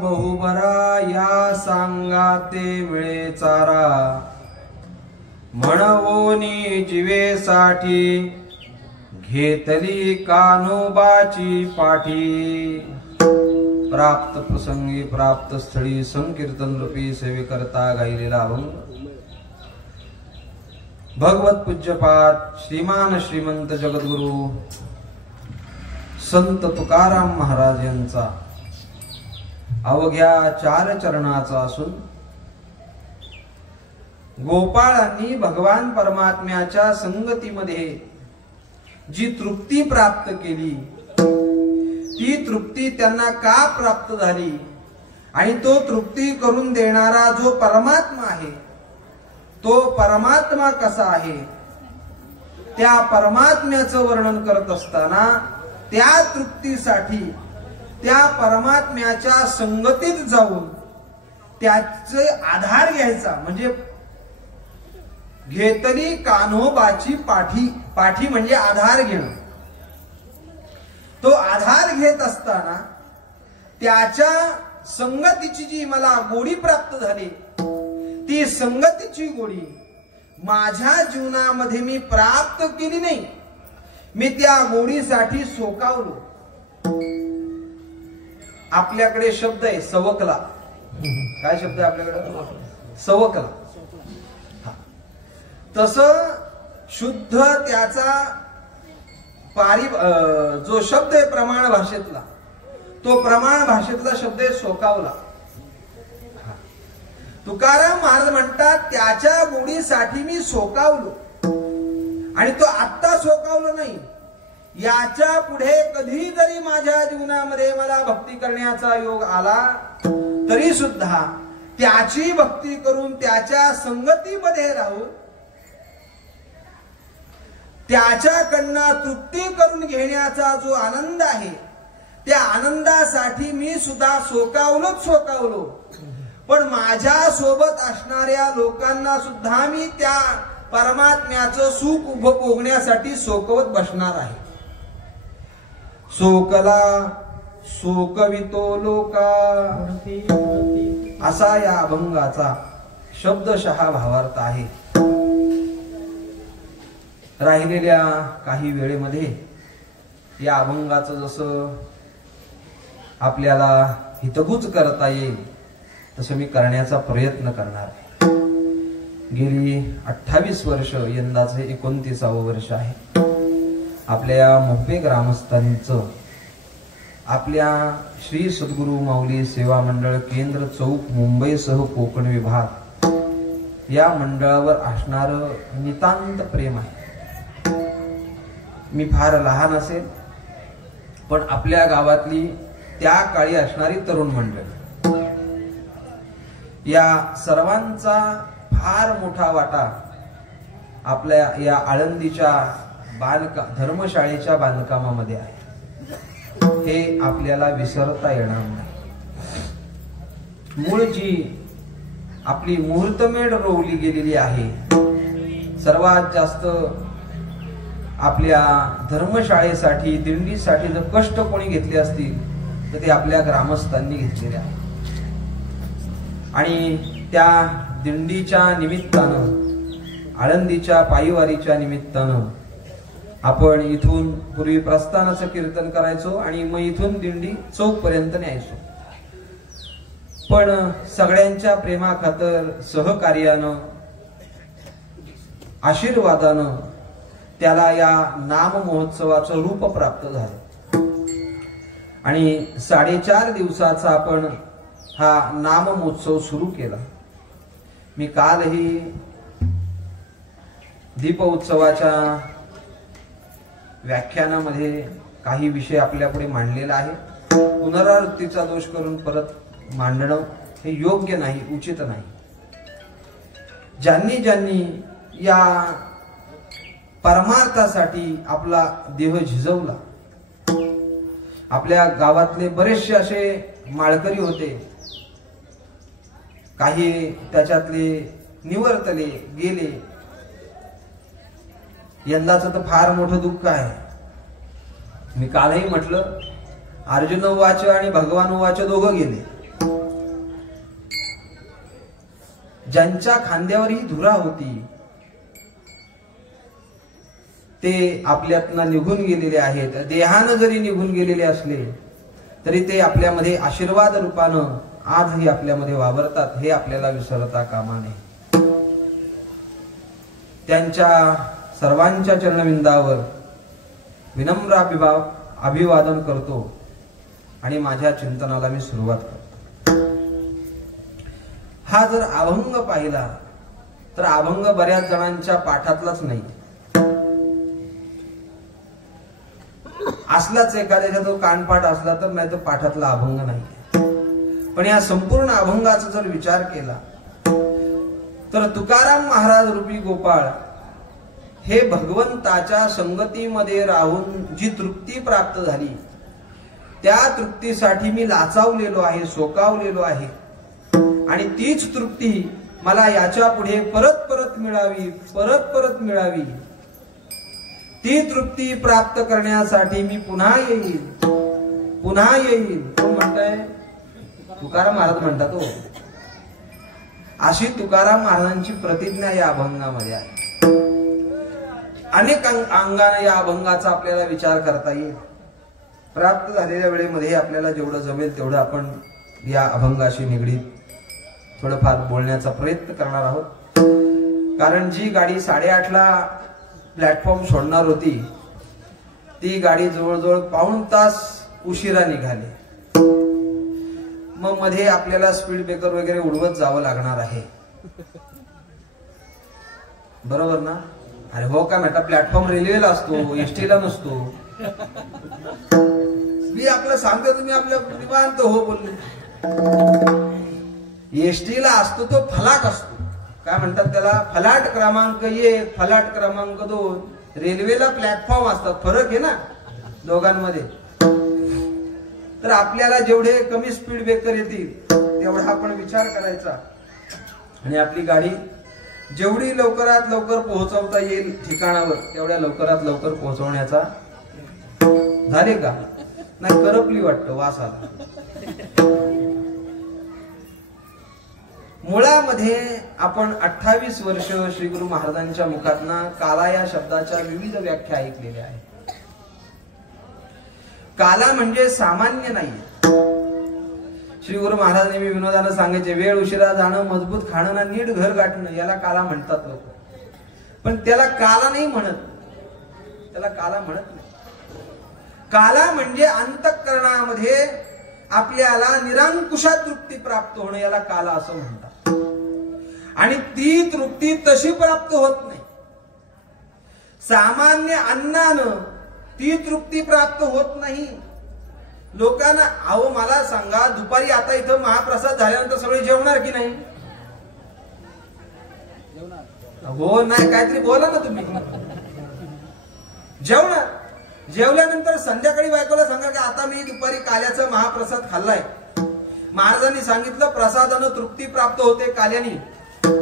बहुबरा या सांगाते मिळे चारा, म्हणवोनी जीवेसाठी घेतली कान्होबाची पाठी। प्राप्त प्रसंगी प्राप्त स्थळी संकीर्तन रूपी सेवे करता गायलेला अभंग भगवत पूज्यपाद श्रीमान श्रीमंत जगद्गुरु संत तुकाराम महाराज यांचा अवघ्या 4 चरणाचा असून गोपाळांनी भगवान परमात्म्याच्या संगतीमध्ये जी तृप्ती प्राप्त केली, ती तृप्ती त्यांना का प्राप्त झाली आणि तो तृप्ती करून देणारा जो परमात्मा आहे, तो परमात्मा कसा आहे, त्या परमात्म्याचं वर्णन करत असताना त्या तृप्तीसाठी त्या परमात्म्याच्या संगतीत जाऊन त्याचे आधार घ्यायचा, म्हणजे घेतली कान्होबाची पाठी। पाठी म्हणजे आधार घेणं। तो आधार घेत असताना त्याच्या संगतीची जी मला गोडी प्राप्त झाली, ती संगतीची गोडी माझ्या जीवनामध्ये मी प्राप्त केली नाही, मी त्या गोडीसाठी सोकावलो। आपल्याकडे शब्द आहे सवकला। काय शब्द आहे आपल्याकडे? सवकला। तसं शुद्ध त्याचा जो शब्द आहे प्रमाण भाषेतला, तो प्रमाण भाषेतला शब्द आहे सोकावला। तुकाराम महाराज म्हणतात त्याच्या गोडीसाठी मी सोकावलो, आणि तो आत्ता सोकावलो नाही, याच्या पुढे कधी जरी माझ्या जीवनामध्ये मला भक्ती करण्याचा योग आला तरी सुद्धा त्याची भक्ती करून त्याच्या संगतीमध्ये राहून त्याच्याकडनं तृप्ती करून घेण्याचा जो आनंद आहे, त्या आनंदासाठी मी सुद्धा सोकावलो, पण माझ्या सोबत असणाऱ्या लोकांना सुद्धा मी त्या परमात्म्याचं सुख उपभोगण्यासाठी सोकवत बसणार आहे। सोकला सोकवितो लोका, असा या अभंगाचा शब्दशः भावार्थ आहे। राहिलेल्या काही वेळेमध्ये या अभंगाचं जसं आपल्याला हितगुज करता येईल तसं मी करण्याचा प्रयत्न करणार आहे। गेली 28 वर्ष, यंदाचे 29वे वर्ष आहे आपल्या मोपे ग्रामस्थांचं आपल्या श्री सद्गुरु माऊली सेवा मंडळ केंद्र चौक मुंबईसह कोकण विभाग या मंडळावर असणार नितांत प्रेम आहे। मी फार लहान असेल, पण आपल्या गावातली त्या काळी असणारी तरुण मंडळी, या सर्वांचा फार मोठा वाटा आपल्या या आळंदीच्या धर्मशाळेच्या बांधकामामध्ये आहे। हे आपल्याला विसरता येणार नाही। मूळ जी आपली मुहूर्तमेढ रोवली गेलेली आहे, सर्वात जास्त आपल्या धर्मशाळेसाठी दिंडीसाठी जर कष्ट कोणी घेतले असतील तर ते आपल्या ग्रामस्थांनी घेतलेले आहे। आणि त्या दिंडीच्या निमित्तानं, आळंदीच्या पायीवारीच्या निमित्तानं आपण इथून पूर्वी प्रस्थानाचं कीर्तन करायचो आणि मग इथून दिंडी चौक पर्यंत न्यायचो। पण सगळ्यांच्या प्रेमाखातर, सहकार्यानं, आशीर्वादानं त्याला या नाम महोत्सवाचं रूप प्राप्त झालं आणि 4.5 दिवसाचा आपण हा नाम महोत्सव सुरू केला। मी कालही दीप उत्सवाच्या व्याख्यानामध्ये काही विषय आपल्यापुढे मांडलेला आहे। पुनरावृत्तीचा दोष करून परत मांडणं हे योग्य नाही, उचित नाही। ज्यांनी ज्यांनी या परमार्थासाठी आपला देह झिजवला, आपल्या गावातले बरेचसे असे माळकरी होते, काही त्याच्यातले निवर्तले गेले। यंदाचं तर फार मोठं दुःख आहे। मी कालही म्हटलं अर्जुन उवाच आणि भगवान उवाच दोघं गेले. ज्यांच्या खांद्यावर ही धुरा होती ते आपल्यातनं निघून गेलेले आहेत. देहानं जरी निघून गेलेले असले तरी ते आपल्यामध्ये आशीर्वाद रूपानं आजही आपल्यामध्ये वावरतात, हे आपल्याला विसरता कामा नये. त्यांच्या सर्वांच्या चरणविंदावर विनम्र अभिवादन करतो आणि माझ्या चिंतनाला मी सुरुवात करतो. हा जर अभंग पाहिला तर अभंग बऱ्याच जणांच्या पाठातलाच नाही. असलाच एखाद्याचा तो कानपाठ असला तर, नाही तर पाठातला अभंग नाही. पण या संपूर्ण अभंगाचा जर विचार केला तर तुकाराम महाराज रूपी गोपाळ हे भगवंताच्या संगतीमध्ये राहून जी तृप्ती प्राप्त झाली त्या तृप्तीसाठी मी लाचावलेलो आहे, शोकावलेलो आहे. आणि तीच तृप्ती मला याच्या पुढे परत परत मिळावी, परत परत मिळावी. ती तृप्ती प्राप्त करण्यासाठी मी पुन्हा येईल, पुन्हा येईल. कोण म्हणताय? तुकाराम महाराज म्हणतात. हो, अशी तुकाराम महाराजांची प्रतिज्ञा या अभंगामध्ये आहे. अनेक अंगाने या अभंगाचा आपल्याला विचार करता येईल. प्राप्त झालेल्या वेळेमध्ये आपल्याला जेवढं जमेल तेवढं आपण या अभंगाशी निगडीत थोडंफार बोलण्याचा प्रयत्न करणार आहोत. कारण जी गाडी 8:30ला प्लॅटफॉर्म सोडणार होती ती गाडी जवळजवळ पाऊण तास उशिरा निघाली. मग मध्ये आपल्याला स्पीड ब्रेकर वगैरे उडवत जावं लागणार आहे. बरोबर ना? अरे हो का बेटा, प्लॅटफॉर्म रेल्वेला असतो, एसटीला नसतो. मी आपलं सांगतो, तुम्ही आपल्या निवांत हो बोलले. एसटीला असतो तो फलाट असतो. काय म्हणतात त्याला? फलाट क्रमांक 1, फलाट क्रमांक 2. रेल्वेला प्लॅटफॉर्म असतात. फरक आहे ना दोघांमध्ये. तर आपल्याला जेवढे कमी स्पीड ब्रेकर येतील तेवढा आपण विचार करायचा आणि आपली गाडी जेवढी लवकरात लवकर पोहोचवता येईल ठिकाणावर तेवढ्या लवकरात लवकर पोहोचवण्याचा. झाले का? नाही, करपली वाटतं, वास आला. मुळामध्ये आपण 28 वर्ष श्री गुरु महाराजांच्या मुखातना काला या शब्दाच्या विविध व्याख्या ऐकलेल्या आहेत. काला म्हणजे सामान्य नाही. श्री गुरु महाराज नेहमी विनोदानं सांगायचे, वेळ उशिरा जाणं, मजबूत खाणं ना नीट घर गाठणं याला काला म्हणतात लोक. पण त्याला काला नाही म्हणत, त्याला काला म्हणत नाही. काला म्हणजे अंतःकरणामध्ये आपल्याला निरंकुशा तृप्ती प्राप्त होणं याला काला असं म्हणतात. आणि ती तृप्ती तशी प्राप्त होत नाही. सामान्य अन्नानं ती तृप्ती प्राप्त होत नाही. लोकांना अहो मला सांगा, दुपारी आता इथं महाप्रसाद झाल्यानंतर सगळे जेवणार की नाही? हो नाही, काहीतरी बोला ना तुम्ही. जेवणार. जेवल्यानंतर संध्याकाळी बायकोला सांगा की आता मी दुपारी काल्याचा महाप्रसाद खाल्लाय. महाराजांनी सांगितलं प्रसादानं तृप्ती प्राप्त होते काल्यानी.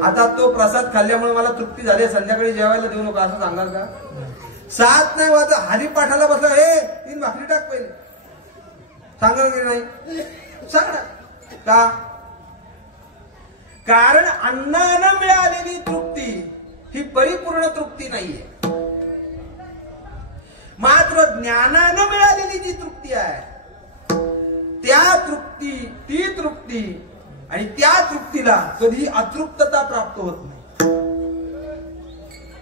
आता तो प्रसाद खाल्ल्यामुळे मला तृप्ती झाली, संध्याकाळी जेवायला देऊ नका असं सांगाल का? 7 नाही वाजता हरिपाठाला बसला, हे 3 भाकरी टाक पहिले, सांगाल की नाही? सांगणार का? कारण अन्नानं मिळालेली तृप्ती ही परिपूर्ण तृप्ती नाहीये. मात्र ज्ञानानं मिळालेली जी तृप्ती आहे त्या तृप्ती, ती तृप्ती आणि त्या तृप्तीला कधी अतृप्तता प्राप्त होत नाही.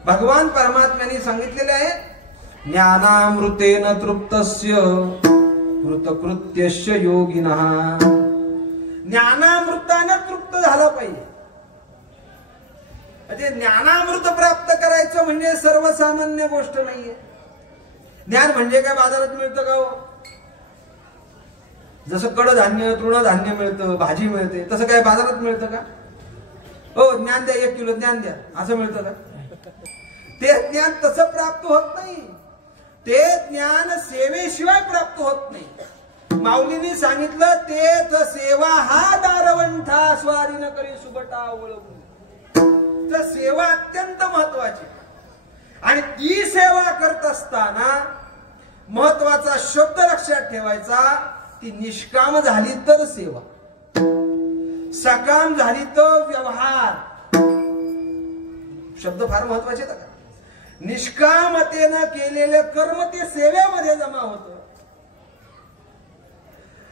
भगवान परमात्म्याने सांगितलेले आहे, ज्ञानामृतेन तृप्तस्य कृतकृत्यस्य योगिनः. ज्ञानामृतानं तृप्त झालं पाहिजे. म्हणजे ज्ञानामृत प्राप्त करायचं म्हणजे सर्वसामान्य गोष्ट नाहीये. ज्ञान म्हणजे काय बाजारात मिळतं का? जसं कडधान्य, तृणधान्य मिळतं, भाजी मिळते, तसं काय बाजारात मिळतं का? हो ज्ञान द्या, 1 किलो ज्ञान द्या असं मिळतं का? ते ज्ञान तसं प्राप्त होत नाही. ते ज्ञान सेवेशिवाय प्राप्त होत नाही. माऊलींनी सांगितलं, तेच सेवा हा दारवंठा स्वारी न करी सुबटा ओळखून. तर सेवा अत्यंत महत्वाची. आणि ती सेवा करत असताना महत्वाचा शब्द लक्षात ठेवायचा, ती निष्काम झाली तर सेवा, सकाम झाली तर व्यवहार. शब्द फार महत्वाचे आहेत का? निष्कामतेनं केलेले कर्म ते सेवेमध्ये जमा होतं,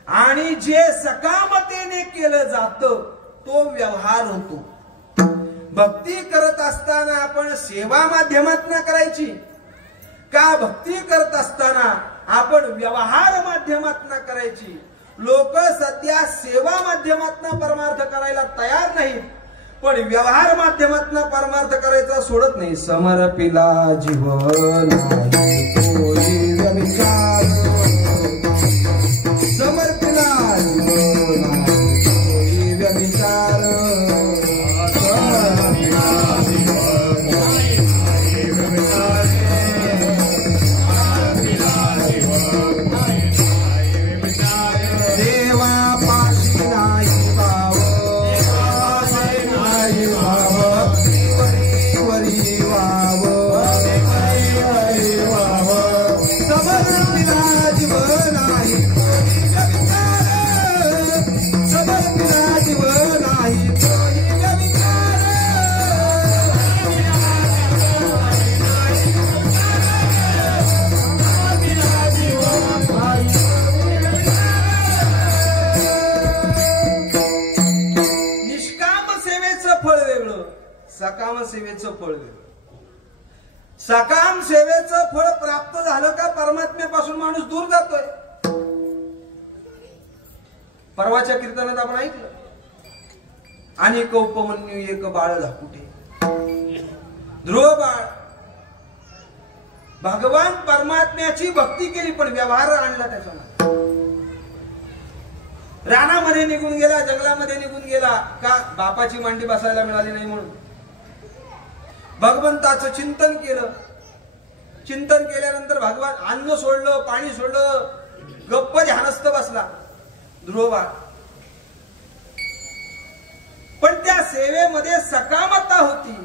आणि जे सकामतेने केलं जातं तो व्यवहार होतो. भक्ती करत असताना आपण सेवा माध्यमातून करायची का भक्ती करत असताना आपण व्यवहार माध्यमातून करायची? लोक सध्या सेवा माध्यमातून परमार्थ करायला तयार नाहीत, पण व्यवहार माध्यमातून परमार्थ करायचा सोडत नाही. समर्पिला जीवन समर्पिला व्यभिचार सकाम सेवेचं फळ वेगळं. सकाम सेवेचं फळ प्राप्त झालं का परमात्म्यापासून माणूस दूर जातोय. परवाच्या कीर्तनात आपण ऐकलं, आणि कौपमन्यू एक बाळ झाकुटे. ध्रुव बाळ भगवान परमात्म्याची भक्ती केली, पण व्यवहार आणला त्याच्यामध्ये. रानामध्ये निघून गेला, जंगलामध्ये निघून गेला का? बापाची मांडी बसायला मिळाली नाही म्हणून. भगवंताचं चिंतन केलं. चिंतन केल्यानंतर भगवान अन्न सोडलं, पाणी सोडलं, गप्प ध्यानस्थ बसला ध्रुव. पण त्या सेवेमध्ये सकामता होती,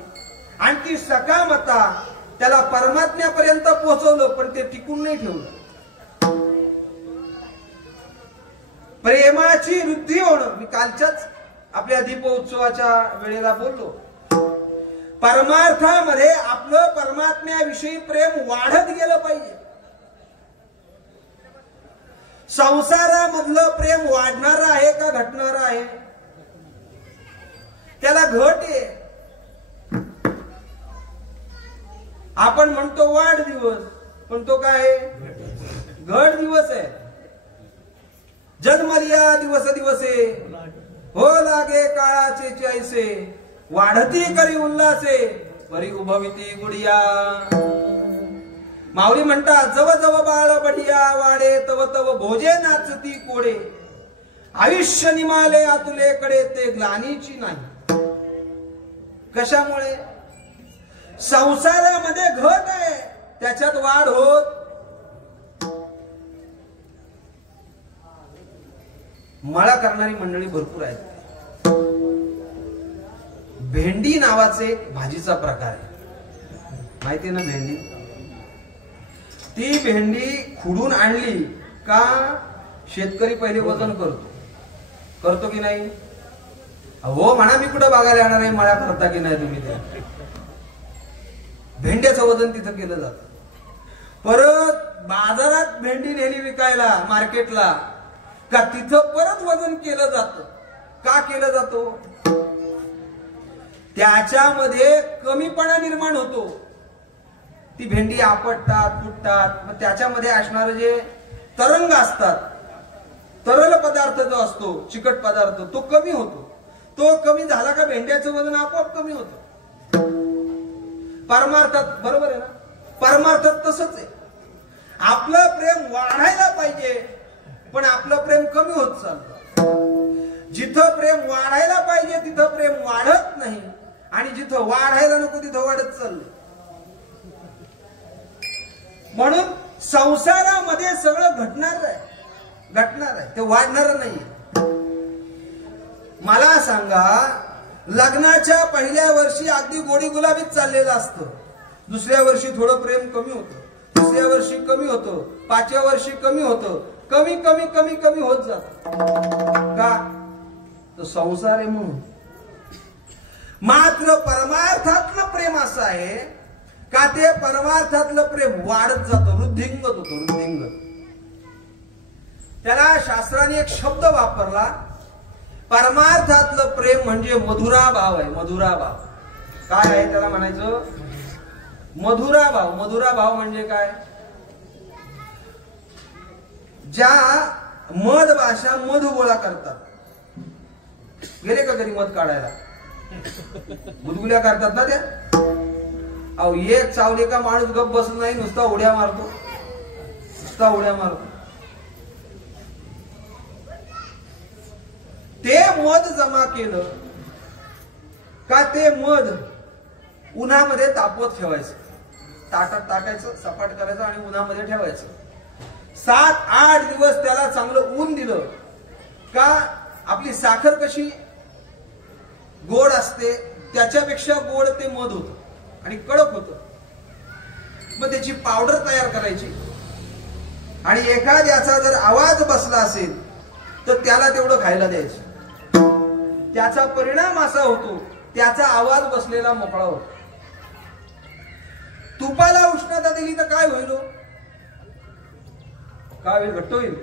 आणि ती सकामता त्याला परमात्म्यापर्यंत पोहोचवलं, पण ते टिकून नाही ठेवलं. प्रेमाची वृद्धी होणं. मी कालच्याच आपल्या दीपोत्सवाच्या वेळेला बोललो, परमार्थामध्ये आपलं परमात्म्याविषयी प्रेम वाढत गेलं पाहिजे. संसारामधलं प्रेम वाढणार आहे का घटणार आहे? त्याला घट आहे. आपण म्हणतो वाढदिवस, पण तो काय? घट दिवस आहे. जन्मलिया दिवस दिवसे हो लागे काळाचे चायसे, वाढती करी उल्हासे परी उभविती गुडिया. माऊली म्हणतात, जव जव बाळ बढिया वाडे, तव तव भोजे नाचती कोडे, आयुष्य निमाले आतुलेकडे ते ग्लानीची नाही. कशामुळे? संसारामध्ये घट आहे, त्याच्यात वाढ होत. मळा करणारी मंडळी भरपूर आहेत. भेंडी नावाचे भाजीचा प्रकार आहे, माहिती ना भेंडी? ती भेंडी खुडून आणली का शेतकरी पहिले वजन करतो की नाही? हो म्हणा, मी कुठं बघायला येणार आहे, मळा करता की नाही तुम्ही? त्या भेंड्याचं वजन तिथं केलं जातं. परत बाजारात भेंडी नेली विकायला मार्केटला का तिथं परत वजन केलं जातं. का केलं जातो? त्याच्यामध्ये कमीपणा निर्माण होतो. ती भेंडी आपटतात, फुटतात, मग त्याच्यामध्ये असणारे जे तरंग असतात, तरल पदार्थ जो असतो, चिकट पदार्थ, तो कमी होतो. तो कमी झाला का भेंड्याचं वजन आपोआप कमी होतं. परमार्थात बरोबर आहे ना? परमार्थात तसंच आहे. आपलं प्रेम वाढायला पाहिजे, पण आपलं प्रेम कमी होत चालतं. जिथं प्रेम वाढायला पाहिजे तिथं प्रेम वाढत नाही, आणि जिथं वाढायला नको तिथं वाढत चाललं. म्हणून संसारामध्ये सगळं घटणार आहे, ते वाढणार नाही. मला सांगा, लग्नाच्या पहिल्या वर्षी अगदी गोडी गुलाबीच चाललेलं असतं, दुसऱ्या वर्षी थोडं प्रेम कमी होतं, तिसऱ्या वर्षी कमी होतं, 5व्या वर्षी कमी होतं, कमी कमी कमी कमी होत जात. का? तो संसार आहे म्हणून. मात्र परमार्थातलं प्रेम असं आहे का ते परमार्थातलं प्रेम वाढत जातं, वृद्धिंगत होतं, वृद्धिंगत. त्याला शास्त्राने एक शब्द वापरला, परमार्थातलं प्रेम म्हणजे मधुरा भाव आहे. मधुरा भाव काय आहे त्याला म्हणायचं? मधुरा भाव. मधुरा भाव म्हणजे काय? ज्या मध भाषा मध गोळा करतात. गेले का कधी मध काढायला? गुदगुल्या करतात ना त्या. अहो एक चावले का माणूस गप बसत नाही, नुसता उड्या मारतो, नुसता उड्या मारतो. ते मध जमा केलं का ते मध उन्हामध्ये तापवत ठेवायचं, ताटात टाकायचं, सपाट करायचं आणि उन्हामध्ये ठेवायचं. 7-8 दिवस त्याला चांगलं ऊन दिलं का आपली साखर कशी गोड असते त्याच्यापेक्षा गोड ते मध होतं आणि कडक होतं. मग त्याची पावडर तयार करायची आणि एखाद्याचा जर आवाज बसला असेल तर त्याला तेवढं खायला द्यायचं. त्याचा परिणाम असा होतो, त्याचा आवाज बसलेला मोकळा होतो. तुपाला उष्णता दिली तर काय होईल? काय होईल? घट्ट होईल.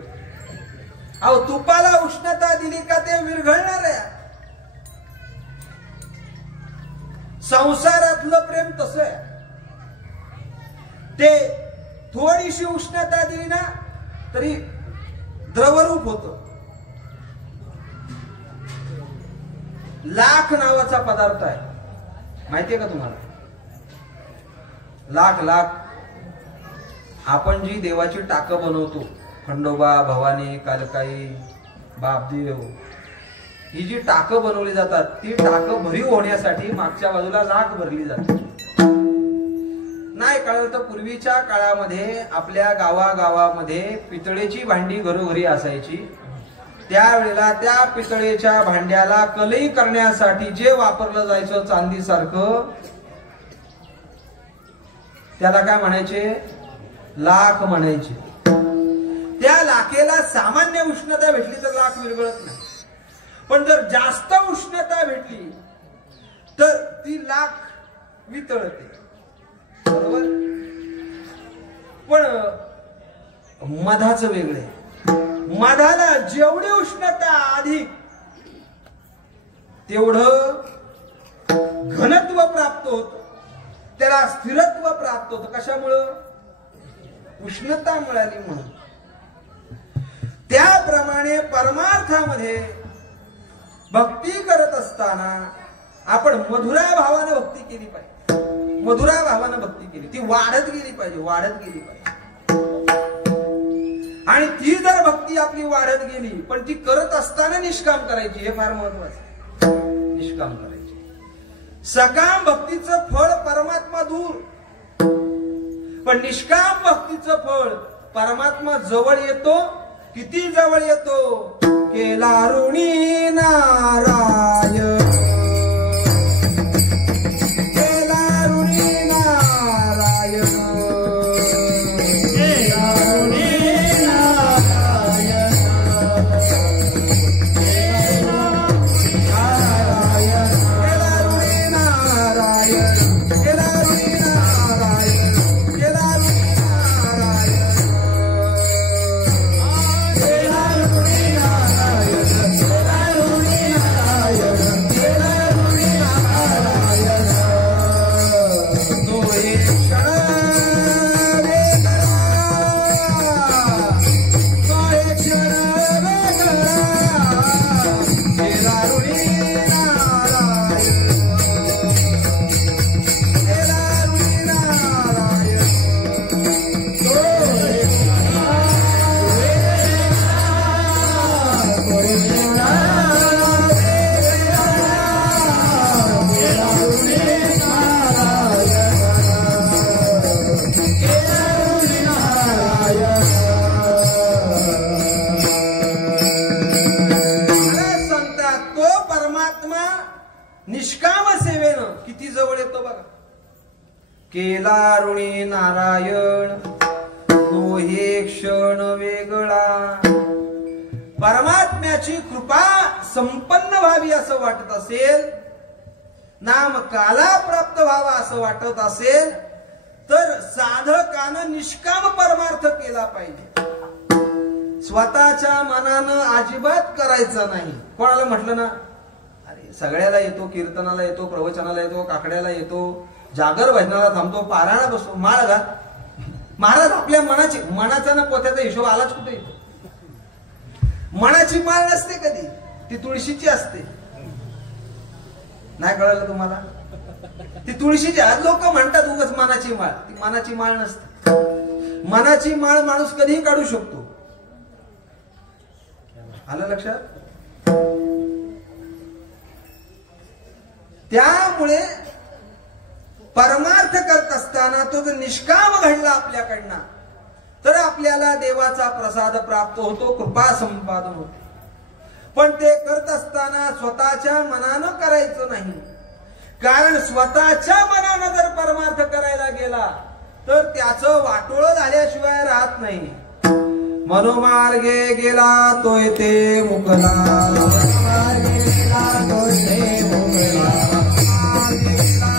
अहो तुपाला उष्णता दिली का ते विरघळणार आहे. संसारातलं प्रेम तसं आहे. ते थोडीशी उष्णता दिली ना तरी द्रवरूप होतं. लाख नावाचा पदार्थ आहे, माहितीये का तुम्हाला? लाख लाख. आपण जी देवाची टाकं बनवतो, खंडोबा, भवानी, कालकाई, बापदेव, ही जी टाकं बनवली जातात ती टाकं भरीव होण्यासाठी मागच्या बाजूला लाख भरली जाते. नाही कळलं तर पूर्वीच्या काळामध्ये आपल्या गावागावामध्ये पितळेची भांडी घरोघरी असायची. त्यावेळेला त्या पितळेच्या भांड्याला कलई करण्यासाठी जे वापरलं जायचं चांदीसारखं, त्याला काय म्हणायचे? लाख म्हणायचे. त्या लाखेला सामान्य उष्णता भेटली तर लाख विरघळत नाही, पण जर जास्त उष्णता भेटली तर ती लाख वितळते. बरोबर? पण मधाचं वेगळे. मधाला जेवढी उष्णता अधिक तेवढं घनत्व प्राप्त होतं, त्याला स्थिरत्व प्राप्त होतं. कशामुळं? उष्णता मिळाली म्हणून. त्याप्रमाणे परमार्थामध्ये भक्ती करत असताना आपण मधुरा भावानं भक्ती केली पाहिजे. मधुरा भावानं भक्ती केली, ती वाढत गेली पाहिजे, वाढत गेली पाहिजे. आणि ती जर भक्ती आपली वाढत गेली, पण ती करत असताना निष्काम करायची, हे फार महत्वाचं. निष्काम करायची. सकाम भक्तीचं फळ परमात्मा दूर, पण निष्काम भक्तीचं फळ परमात्मा जवळ येतो. किती जवळ येतो? केला ऋणी नारायण, केला ऋणी नारायण, केला ऋणी नारायण, केला ऋणी नारायण, केला ऋणी नारायण, केला ऋणी नारायण. निष्काम सेवेनं किती जवळ येतो बघा. केला ऋणी नारायण तो हे क्षण वेगळा. परमात्म्याची कृपा संपन्न व्हावी असं वाटत असेल, नाम काला प्राप्त व्हावा असं वाटत असेल, तर साधकानं निष्काम परमार्थ केला पाहिजे. स्वतःच्या मनानं अजिबात करायचं नाही. कोणाला म्हटलं ना, अरे सगळ्याला येतो, कीर्तनाला येतो, प्रवचनाला येतो, काकड्याला येतो, जागर भजनाला थांबतो, पारायणात बसतो, माळ घाल. महाराज आपल्या मनाचा ना पोथ्याचा हिशोब आलाच कुठे येतो. मनाची माळ नसते कधी, ती तुळशीची असते. नाही कळलं तुम्हाला? ती तुळशीची. आज लोक म्हणतात उगाच मनाची माळ, ती मनाची माळ नसते. मनाची माळ माणूस कधीही काढू शकतो. आलं लक्षात? त्यामुळे परमार्थ करत असताना तो जर निष्काम घडला आपल्याकडनं, तर आपल्याला देवाचा प्रसाद प्राप्त होतो, कृपा संपादन होते. पण ते करत असताना स्वतःच्या मनानं करायचं नाही. कारण स्वतःच्या मनानं जर परमार्थ करायला गेला तर त्याचं वाटोळं झाल्याशिवाय राहत नाही. मनोमार्गे गेला तो येते मुकला, मनोमार्गे गेला तो येते मुकला, मनोमार्गे गेला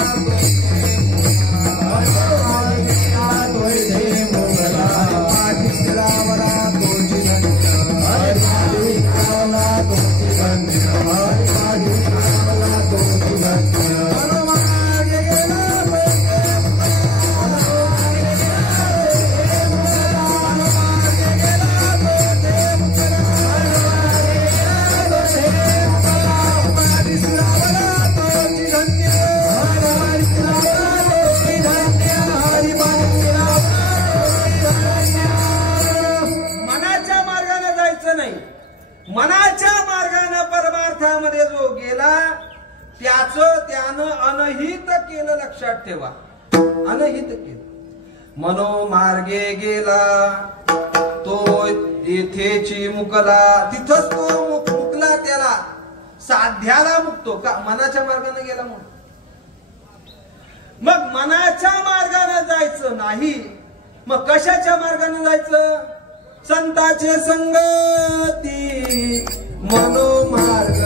तो येते मुकला, पाठी शिरावला तोची मनाच्या मार्गाने परमार्थामध्ये जो गेला त्याचं त्यानं अनहित केलं. लक्षात ठेवा, अनहित केलं. मनोमार्गे गेला तो येथेची मुकला, तिथंच तो मुकला, त्याला साध्याला मुकतो का? मनाच्या मार्गाने गेला म्हणून. मग मनाच्या मार्गाने जायचं नाही, मग कशाच्या मार्गाने जायचं? संताचे संगती मनोमार्ग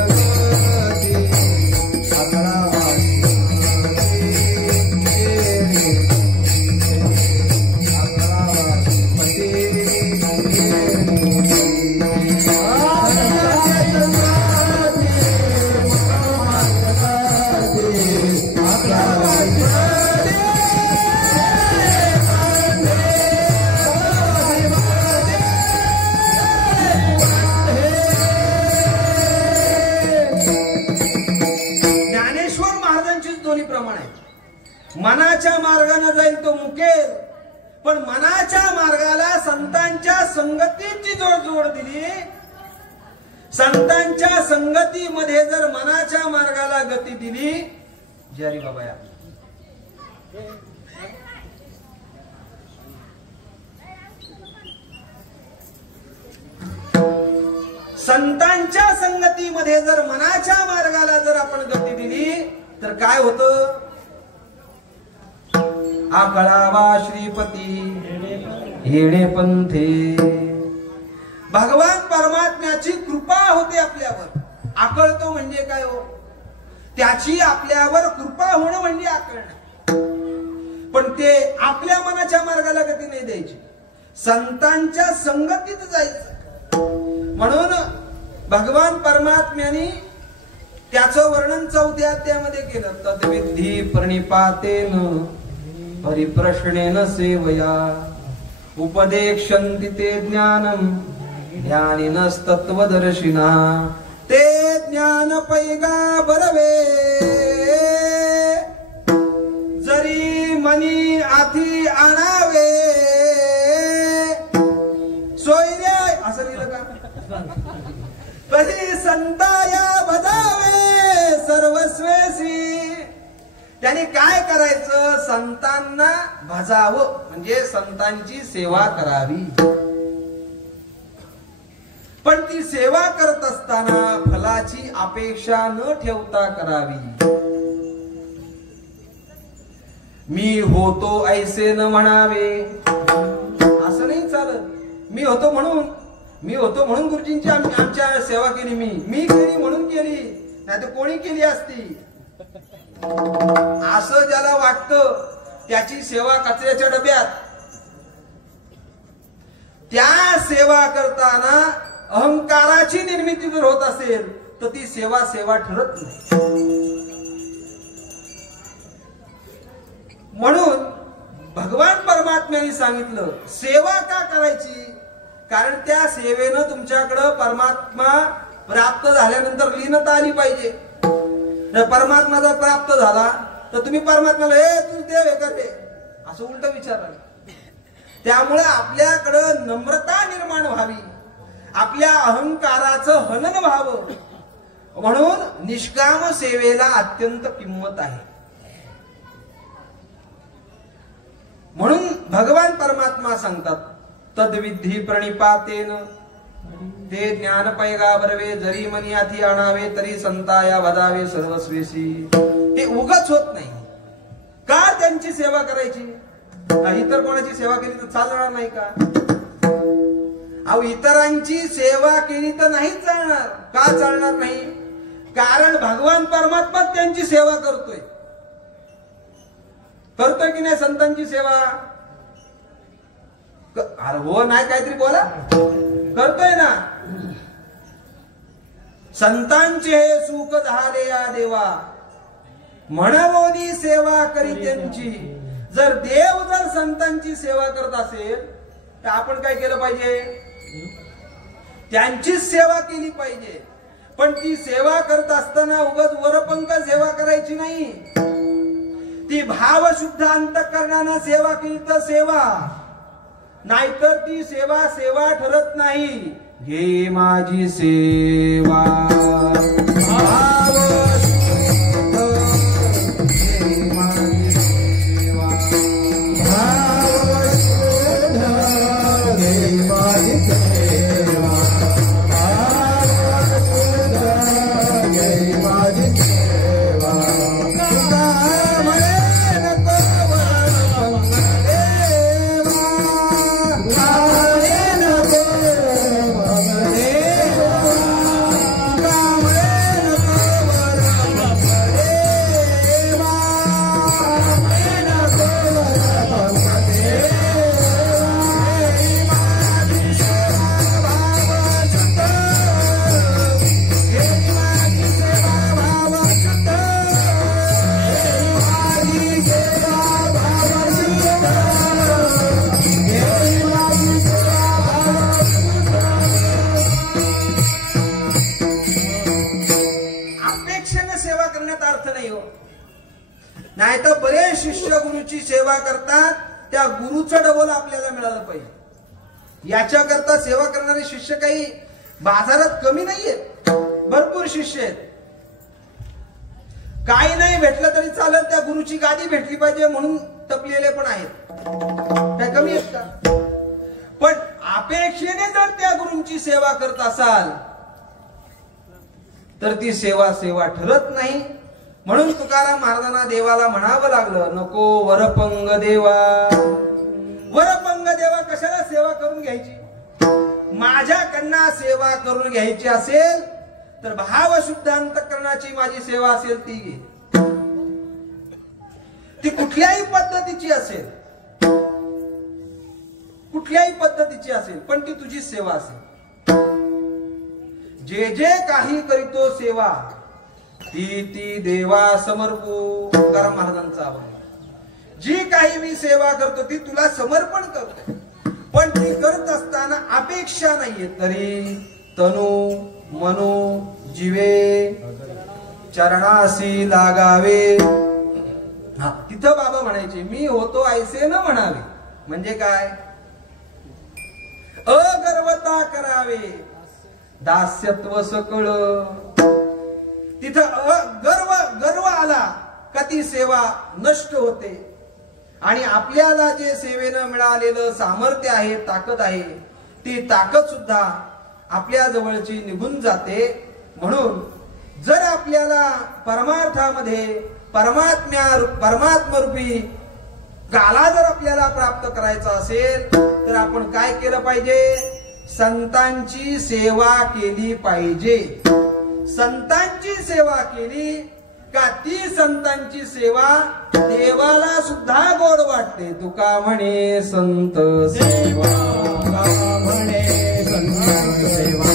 मनाच्या मार्गाने जाईल तो मुकेल, पण मनाच्या मार्गाला संतांच्या संगतीची जोड दिली. संतांच्या संगतीमध्ये जर मनाच्या मार्गाला गती दिली, जय बाबा या संतांच्या संगतीमध्ये जर मनाच्या मार्गाला जर आपण गती दिली तर काय होतं? आकळावा श्रीपती येणे पंथे. भगवान परमात्म्याची कृपा होते आपल्यावर. आकळतो म्हणजे काय हो? त्याची आपल्यावर कृपा होणं म्हणजे आकळणं. पण ते आपल्या मनाच्या मार्गाला गती नाही द्यायची, संतांच्या संगतीत जायचं. म्हणून भगवान परमात्म्याने त्याचं वर्णन 4थ्या अध्यायामध्ये केलं. तद्विधी प्रणिपातेन परिप्रश्नेन सेवया उपदेक्षन्ति ते ज्ञानम ज्ञानिनस्तत्वदर्शिना. ते ज्ञान पैगा बरवे जरी मनी आथी आणावे. सोयऱ्या असं लिहिलं का? कधी संताया भजावे सर्वस्वेसी. त्याने काय करायचं? संतांना भजावं म्हणजे संतांची सेवा करावी. पण ती सेवा करत असताना फलाची अपेक्षा न ठेवता करावी. मी होतो ऐसे न म्हणावे. असं नाही चालत. मी होतो म्हणून गुरुजींची आमच्या सेवा केली. मी केली म्हणून केली, नाही तर कोणी केली असती. असं ज्याला वाटतं त्याची सेवा कचऱ्याच्या डब्यात. त्या सेवा करताना अहंकाराची निर्मिती जर होत असेल तर ती सेवा ठरत नाही. म्हणून भगवान परमात्म्याने सांगितलं सेवा का करायची, कारण त्या सेवेनं तुमच्याकडं परमात्मा प्राप्त झाल्यानंतर लीनता आली पाहिजे. जर परमात्मा जर प्राप्त झाला तर तुम्ही परमात्म्याला तू देव हे कर असं उलट विचाराल. त्यामुळे आपल्याकडं नम्रता निर्माण व्हावी, आपल्या अहंकाराचं हनन व्हावं, म्हणून निष्काम सेवेला अत्यंत किंमत आहे. म्हणून भगवान परमात्मा सांगतात तद्विधी प्रणिपातेन ते ज्ञान पैगा बरवे, जरी मनियाथी आणावे तरी संताया वदावे सर्वस्वेशी. हे उगाच होत नाही. का त्यांची सेवा करायची? इतर कोणाची सेवा केली तर चालणार नाही का? अहो इतरांची सेवा केली तर नाही चालणार. का चालणार नाही? कारण भगवान परमात्मा त्यांची सेवा करतोय की नाही? संतांची सेवा अरे हो नाही, काहीतरी बोला. करतोय ना. संतांचे हे सुख झाले या देवा, म्हणवोनी सेवा करी त्यांची. जर देव जर संतांची सेवा करत असेल तर आपण काय केलं पाहिजे? त्यांचीच सेवा केली पाहिजे. पण ती सेवा करत असताना उगाच वरपंक सेवा करायची नाही. ती भावशुद्ध अंतःकरणानं सेवा केली तर सेवा, नाहीतर ती सेवा ठरत नाही. घे माझी सेवा नाही तर बरेच शिष्य गुरुची सेवा करतात, त्या गुरुचं डबल आपल्याला मिळालं पाहिजे. याच्याकरता सेवा करणारे शिष्य काही बाजारात कमी नाहीयेत, भरपूर शिष्य आहेत. काही नाही भेटलं तरी चालेल, त्या गुरुची गादी भेटली पाहिजे म्हणून तपलेले पण आहेत. काय कमी आहेत का? पण अपेक्षेने जर त्या गुरूंची सेवा करत असाल तर ती सेवा ठरत नाही. म्हणून तुकाराम महाराजांना देवाला म्हणावं लागलं, नको वरपंग देवा. वरपंग देवा कशाला सेवा करून घ्यायची? माझ्याकडनं सेवा करून घ्यायची असेल तर भावशुद्ध अंतःकरणाची माझी सेवा असेल ती घे. ती कुठल्याही पद्धतीची असेल, कुठल्याही पद्धतीची असेल, पण ती तुझी सेवा असेल. जे जे काही करीतो सेवा ती देवा समर्पू. तुकाराम महाराजांचा आवाज. जी काही मी सेवा करतो ती तुला समर्पण करतो, पण ती करत असताना अपेक्षा नाहीये. तरी तनु मनो जीवे चरणासी लागावे. तिथं बाबा म्हणायचे मी होतो ऐसे न म्हणावे. म्हणजे काय? अगर्वता करावे, दास्यत्व सकळ. तिथं गर्व आला का ती सेवा नष्ट होते आणि आपल्याला जे सेवेनं मिळालेलं सामर्थ्य आहे, ताकद आहे, ती ताकद सुद्धा आपल्या जवळची निघून जाते. म्हणून जर आपल्याला परमार्थामध्ये परमात्मरूपी काला जर आपल्याला प्राप्त करायचा असेल तर आपण काय केलं पाहिजे? संतांची सेवा केली पाहिजे. संतांची सेवा केली का ती संतांची सेवा देवाला सुद्धा गोड वाटते. तुका म्हणे संत सेवा, म्हणे संत सेवा,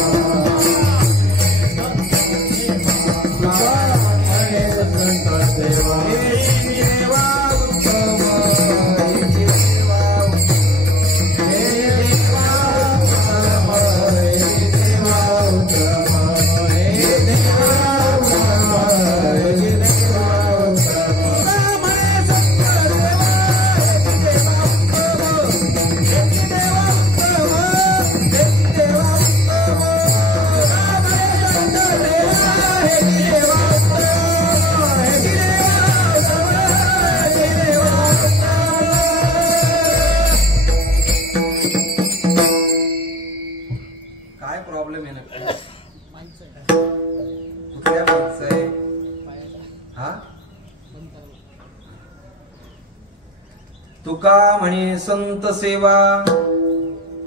तुका म्हणे संत सेवा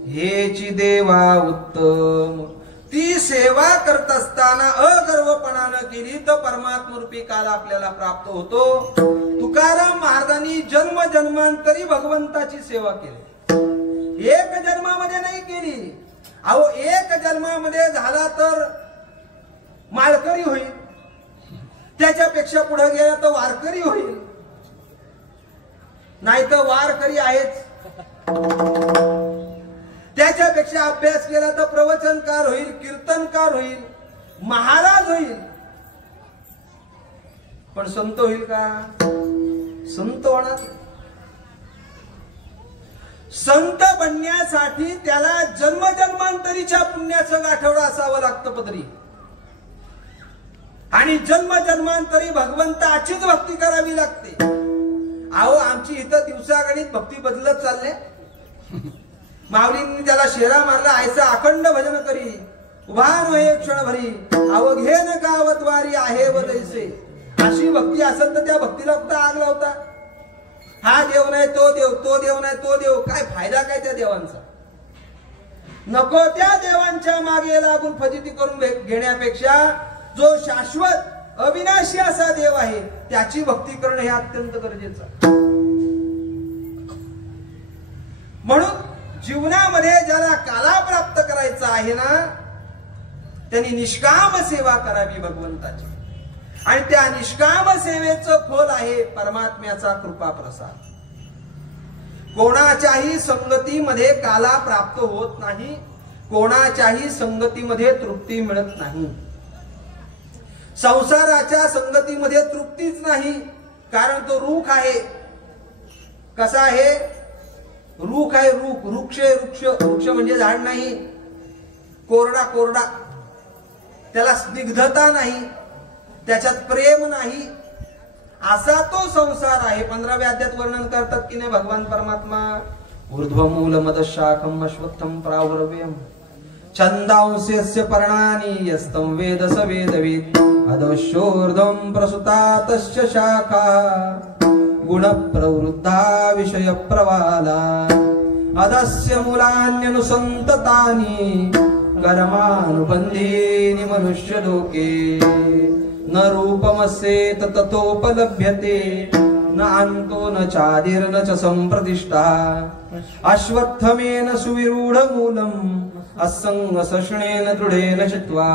हेची देवा उत्तम. ती सेवा करत असताना अगर्वपणानं केली तर परमात्मरूपी काल आपल्याला प्राप्त होतो. तुकाराम महाराजांनी जन्म जन्मांतरी भगवंताची सेवा केली. एक जन्मामध्ये नाही केली. अहो एक जन्मामध्ये झाला तर माळकरी होईल, त्याच्यापेक्षा पुढे गेला तर वारकरी होईल, नाही तर वारकरी आहेच, त्याच्यापेक्षा अभ्यास केला तर प्रवचनकार होईल, कीर्तनकार होईल, महाराज होईल. पण संत होईल का? संत होणार. संत बनण्यासाठी त्याला जन्मजन्मांतरीच्या पुण्याचं गाठवडं असावं लागतं पदरी. आणि जन्मजन्मांतरी भगवंताचीच भक्ती करावी लागते. अहो आमची इथं दिवसागणित भक्ती बदलत चालले. माऊलींनी त्याला शेरा मारला, आयचा अखंड भजन करी उभा नये क्षण भरी, अवघे न गावद्वारी आहे व दैसे. अशी भक्ती असेल तर त्या भक्तीला कुठं आग लावता? हा देव नाही तो देव, तो देव नाही तो देव, काय फायदा काय त्या देवांचा? नको त्या देवांच्या मागे लागून फजिती करून घेण्यापेक्षा जो शाश्वत अविनाशी असा देव आहे त्याची भक्ती करणं हे अत्यंत गरजेचं. म्हणून जीवनामध्ये ज्याला काला प्राप्त करायचा आहे ना त्यांनी निष्काम सेवा करावी भगवंताची. आणि त्या निष्काम सेवेचं फल आहे परमात्म्याचा कृपा प्रसाद. कोणाच्याही संगतीमध्ये काला प्राप्त होत नाही, कोणाच्याही संगतीमध्ये तृप्ती मिळत नाही. संसाराच्या संगतीमध्ये तृप्तीच नाही, कारण तो रूख आहे. कसा आहे? रूख आहे. रूख, वृक्ष, वृक्ष, वृक्ष म्हणजे झाड नाही, कोरडा कोरडा, त्याला स्निग्धता नाही, त्याच्यात प्रेम नाही, असा तो संसार आहे. 15व्या अध्यायात वर्णन करतात की नाही भगवान परमात्मा, ऊर्ध्वमूल मदशाखम अश्वत्थम प्रावरव्यम छंदांस्य पर्णानि यस्तं वेद स वेदवित् अधोषोर्ध्वं प्रसुतातश्च शाखा गुण प्रवृद्धा विषय प्रवाला अधस्य मूलान्यनुसंततानि कर्मानुबंधीनि मनुष्य लोके न रूपमस्येत ततोपलभ्यते न अंतो न चादिर्न च संप्रतिष्ठा अश्वत्थमेन सुविरूढ मूलम असंग सष्णेन दृढेन चित्वा.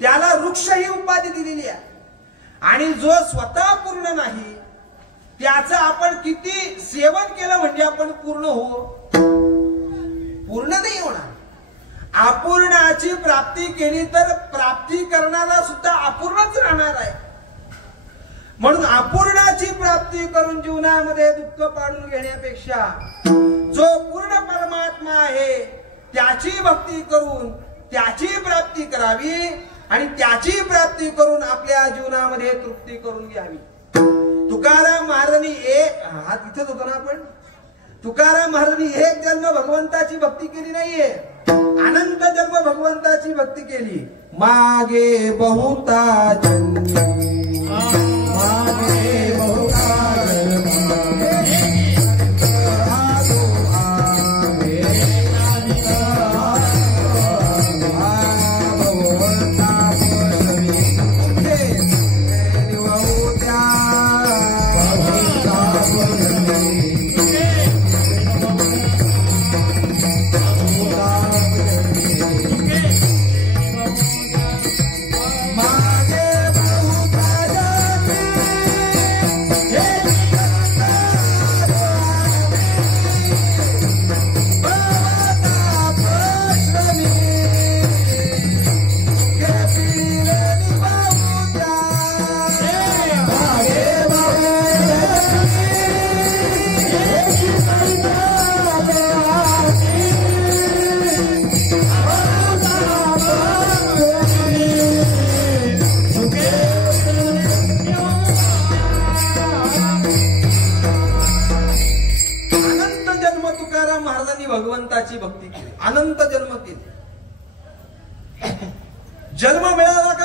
त्याला वृक्ष ही उपाधी दिलेली आहे. आणि जो स्वतः पूर्ण नाही त्याचं आपण किती सेवन केलं म्हणजे आपण पूर्ण हो? पूर्ण नाही होणार. अपूर्णाची प्राप्ती केली तर प्राप्ती करणारा सुद्धा अपूर्णच राहणार आहे. म्हणून अपूर्णाची प्राप्ती करून जीवनामध्ये दुःख पाडून घेण्यापेक्षा जो पूर्ण परमात्मा आहे त्याची भक्ती करून त्याची प्राप्ती करावी आणि त्याची प्राप्ती करून आपल्या जीवनामध्ये तृप्ती करून घ्यावी. तुकाराम महाराजांनी हा तिथेच होतो ना आपण. तुकाराम महाराजांनी एक जन्म भगवंताची भक्ती केली नाहीये, अनंत जन्म भगवंताची भक्ती केली. मागे बहुता जन्म, मागे बहुता जन्म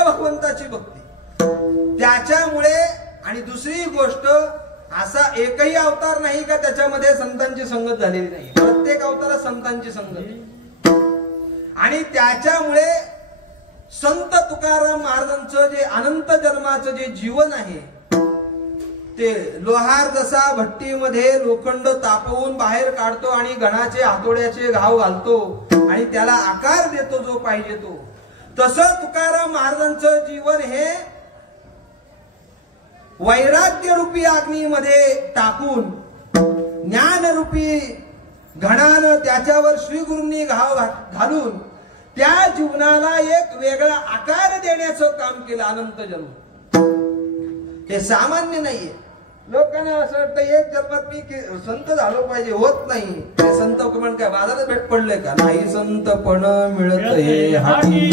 नित्य भगवंताची भक्ती. त्याच्यामुळे आणि दुसरी गोष्ट, असा एकही अवतार नाही का त्याच्यामध्ये संतांची संगत झालेली नाही. प्रत्येक अवतारात संतांची संगत. आणि त्याच्यामुळे संत तुकाराम महाराजांचं जे अनंत जन्माचं जे जीवन आहे, ते लोहार जसा भट्टीमध्ये लोखंड तापवून बाहेर काढतो आणि गणाचे हातोड्याचे घाव घालतो आणि त्याला आकार देतो जो पाहिजे तो, तसं तुकाराम महाराजांचं जीवन हे वैराग्य रूपी अग्नीमध्ये टाकून ज्ञानरूपी घणानं त्याच्यावर श्रीगुरूंनी घाव घालून त्या जीवनाला एक वेगळा आकार देण्याचं काम केलं अनंत जन्म. हे सामान्य नाहीये. लोकांना असं वाटतं एक जन्मात मी संत झालो पाहिजे, होत नाही. ते संत म्हण काय बाजारात भेट पडले का? नाही संतपण मिळत हे हाती.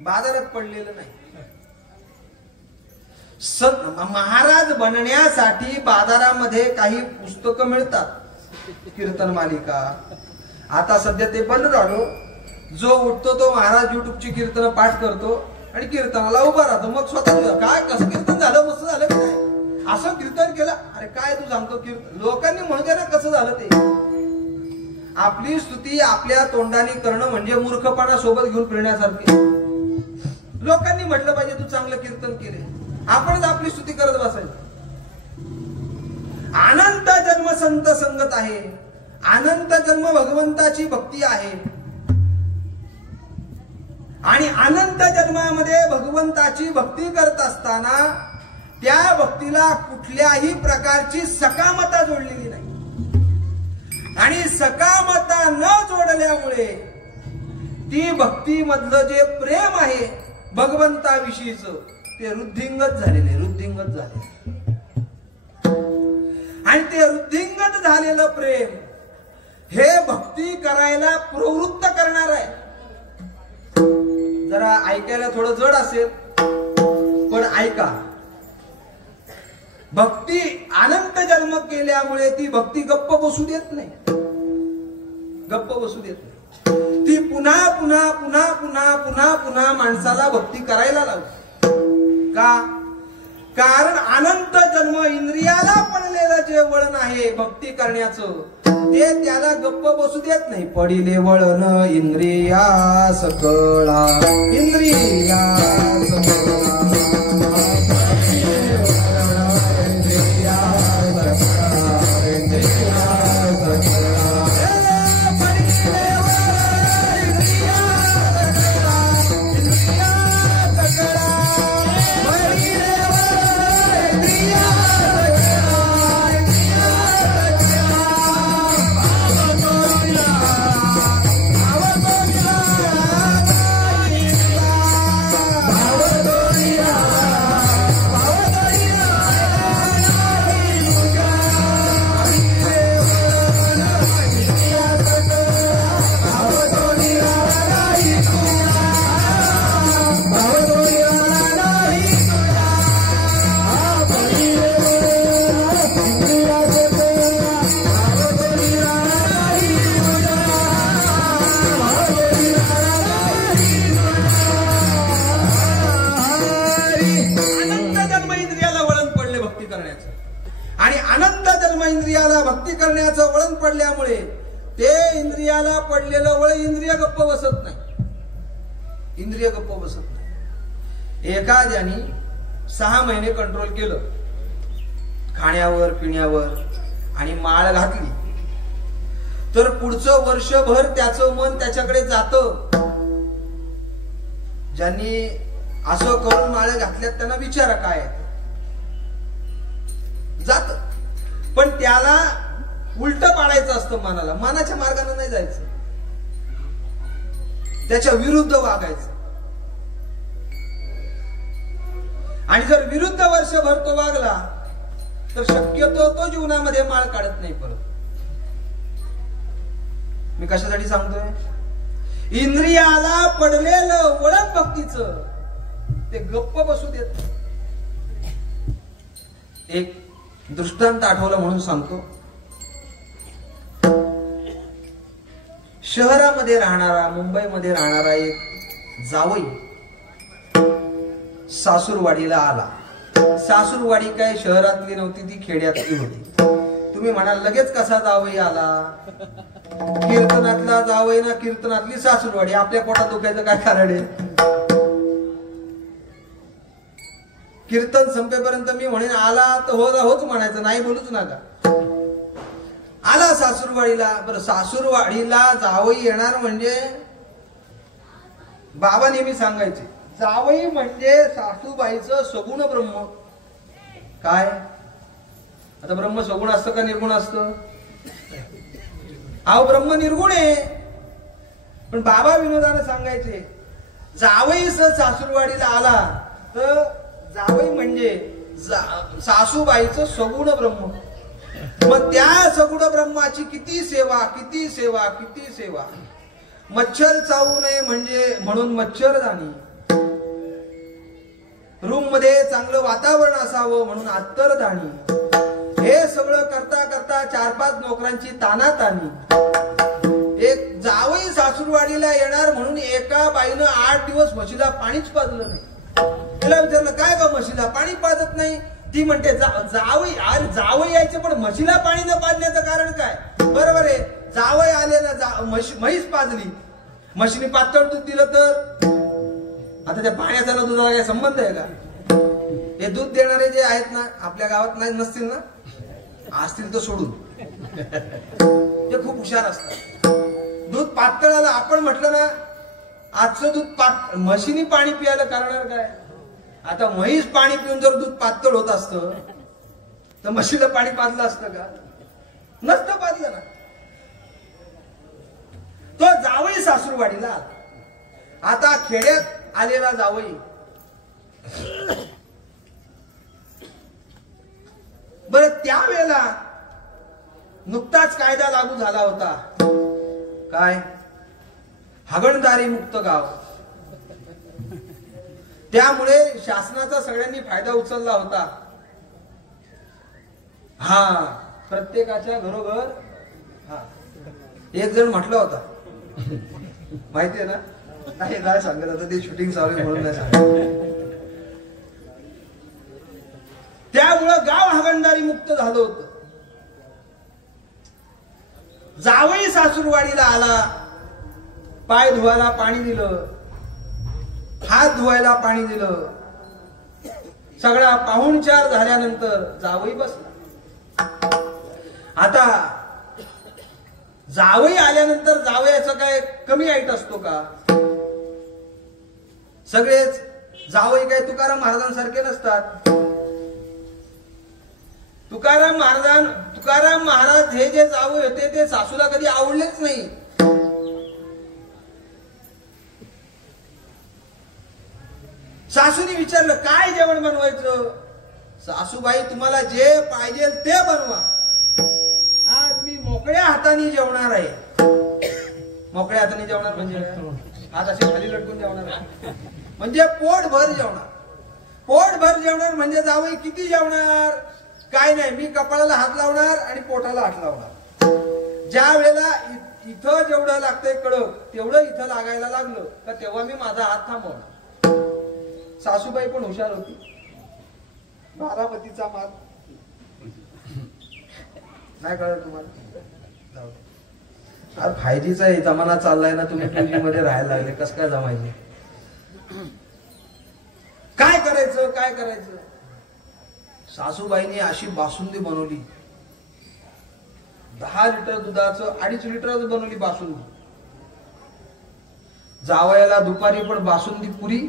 बाजारात पडलेलं नाही. महाराज बनण्यासाठी बाजारामध्ये काही पुस्तकं मिळतात, कीर्तन मालिका. आता सध्या ते बंद झालो. जो उठतो तो महाराज युट्यूबची कीर्तन पाठ करतो आणि कीर्तनाला उभा राहतो. मग स्वतः काय कसं कीर्तन झालं, मस्त झालं की नाही, असं कीर्तन केलं, अरे काय तू सांगतो कीर्तन. लोकांनी म्हणू द्या ना कसं झालं ते. आपली स्तुती आपल्या तोंडाने करणं म्हणजे मूर्खपणा सोबत घेऊन फिरण्यासारखे. लोकांनी म्हटलं पाहिजे तू चांगलं कीर्तन केले, आपणच आपली स्तुती करत बसायचं. अनंत जन्म संत संगत आहे, अनंत जन्म भगवंताची भक्ती आहे. आणि अनंत जन्मामध्ये भगवंताची भक्ती करत असताना त्या भक्तीला कुठल्याही प्रकारची सकामता जोडलेली नाही. आणि सकामता न जोडल्यामुळे ती भक्ती मधलं जे प्रेम आहे भगवंताविषयीच ते वृद्धिंगत झालेले, वृद्धिंगत झाले. आणि ते वृद्धिंगत झालेलं प्रेम हे भक्ती करायला प्रवृत्त करणार आहे. जरा ऐकायला थोडं जड असेल पण ऐका. भक्ती अनंत जन्म केल्यामुळे ती भक्ती गप्प बसू देत नाही, गप्प बसू देत नाही. ती पुन्हा पुन्हा पुन्हा पुन्हा पुन्हा पुन्हा माणसाला भक्ती करायला लावते. का? कारण अनंत जन्म इंद्रियाला पडलेलं जे वळण आहे भक्ती करण्याचं, ते त्याला गप्प बसू देत नाही. पडिले वळण इंद्रिया सकळा, इंद्रिया सकळा. भक्ती करण्याचं वळण पडल्यामुळे ते इंद्रियाला पडलेलं वळ इंद्रिय गप्प बसत नाही, इंद्रिय गप्प बसत नाही. एखाद्याने 6 महिने कंट्रोल केलं खाण्यावर पिण्यावर आणि माळ घातली तर पुढचं वर्षभर त्याचं मन त्याच्याकडे जातं. ज्यांनी असं करून माळ घातल्यात त्यांना विचारा काय जात. पण त्याला उलट पाडायचं असतं मनाला, मनाच्या मार्गाने नाही जायचं, त्याच्या विरुद्ध वागायचं. आणि जर विरुद्ध वर्षभर तो वागला तर शक्यतो तो जीवनामध्ये माळ काढत नाही परत. मी कशासाठी सांगतोय? इंद्रियाला पडलेलं वळण भक्तीचं ते गप्प बसू देत. एक दृष्टांत आठवलं म्हणून सांगतो. शहरामध्ये राहणारा, मुंबईमध्ये राहणारा एक जावई सासूरवाडीला आला. सासूरवाडी काय शहरातली नव्हती, ती खेड्यातली होती. तुम्ही म्हणाल लगेच कसा जावई आला? कीर्तनातला जावई ना कीर्तनातली सासूरवाडी, आपल्या पोटात दुखायचं काय कारण आहे? कीर्तन संपेपर्यंत मी म्हणेन आला तर होच म्हणायचं, नाही बोलूच नका. आला सासूरवाडीला. बरं, सासूरवाडीला जावई येणार म्हणजे बाबा नेहमी सांगायचे, जावई म्हणजे सासूबाईचं सगुण ब्रह्म. काय आता ब्रह्म सगुण असतं का निर्गुण असतं? अहो ब्रह्म निर्गुण आहे. पण बाबा विनोदाने सांगायचे, जावई सासूरवाडीला आला तर जावई म्हणजे सासूबाईचं सगुण ब्रह्म. मग त्या सगुण ब्रह्माची किती सेवा, किती सेवा, किती सेवा. मच्छर चावू नये म्हणून मच्छरदाणी, रूम मध्ये चांगलं वातावरण असावं म्हणून अत्तरदाणी. हे सगळं करता करता 4-5 नोकरांची तानातानी. एक जावई सासूरवाडीला येणार म्हणून एका बाईनं 8 दिवस म्हशीला पाणीच पाजलं नाही. तिला विचारलं, काय ग म्हशीला पाणी पाजत नाही? ती म्हणते, जावई यायचे पण म्हशीला पाणी न पाजण्याचं कारण काय? बरोबर आहे, जावई आले ना, म्हैस पाजली, म्हशीने पातळ दूध दिलं तर आता त्या पाण्याचा ना दुधाला काय संबंध आहे का? हे दूध देणारे जे आहेत ना आपल्या गावात नाही नसतील ना, असतील तर सोडून, ते खूप हुशार असतात. दूध पातळ आलं आपण म्हटलं ना आजचं दूध म्हशीने पाणी पियाला करणार काय? आता म्हैस पाणी पिऊन जर दूध पातळ होत असतं तर म्हशीला पाणी पाजलं असतं का? नसतं पाजलं ना. तो जावई सासूरवाडीला आला. आता खेड्यात आलेला जावई बरं, त्यावेळेला नुकताच कायदा लागू झाला होता. काय? हागणदारी मुक्त गाव. त्यामुळे शासनाचा सगळ्यांनी फायदा उचलला होता. हा, प्रत्येकाच्या घरोघर. हा, एक जण म्हटलं होता, माहितीये ना, नाही काय सांगत आता, ते शूटिंग चालू म्हणून नाही सांगत. त्यामुळं गाव हागणदारी मुक्त झालं होतं. जावई सासूरवाडीला आला, पाय धुवायला पाणी दिलं, हात धुवायला पाणी दिलं. सगळा पाहुणचार झाल्यानंतर जावई बसला. आता जावई आल्यानंतर जावयाचं काय कमी ऐट असतो का? सगळेच जावई काय तुकाराम महाराजांसारखे नसतात. तुकाराम महाराज हे जे जावई होते ते सासूला कधी आवडलेच नाही. सासूने विचारलं, काय जेवण बनवायचं? सासूबाई, तुम्हाला जे पाहिजे ते बनवा, आज मी मोकळ्या हाताने जेवणार आहे. मोकळ्या हाताने जेवणार म्हणजे आज असे खाली लटकून जेवणार आहे म्हणजे पोटभर जेवणार. पोटभर जेवणार म्हणजे जावई किती जेवणार? काय नाही, मी कपाळाला हात लावणार आणि पोटाला हात लावणार. ज्या वेळेला इथं जेवढं लागतंय कडक तेवढं इथं लागायला लागलं का तेव्हा मी माझा हात थांबवणार. सासूबाई पण हुशार होती, बारामतीचा माल. नाही कळलं तुम्हाला? आज 5Gचा जमाना चाललाय ना, तुम्ही 2G मध्ये राहायला लागले, कसं काय जमायचे? काय करायचं, काय करायचं? सासूबाईने अशी बासुंदी बनवली, 10 लिटर दुधाचं 2.5 लिटर बनवली बासुंदी. जावयाला दुपारी पण बासुंदी पुरी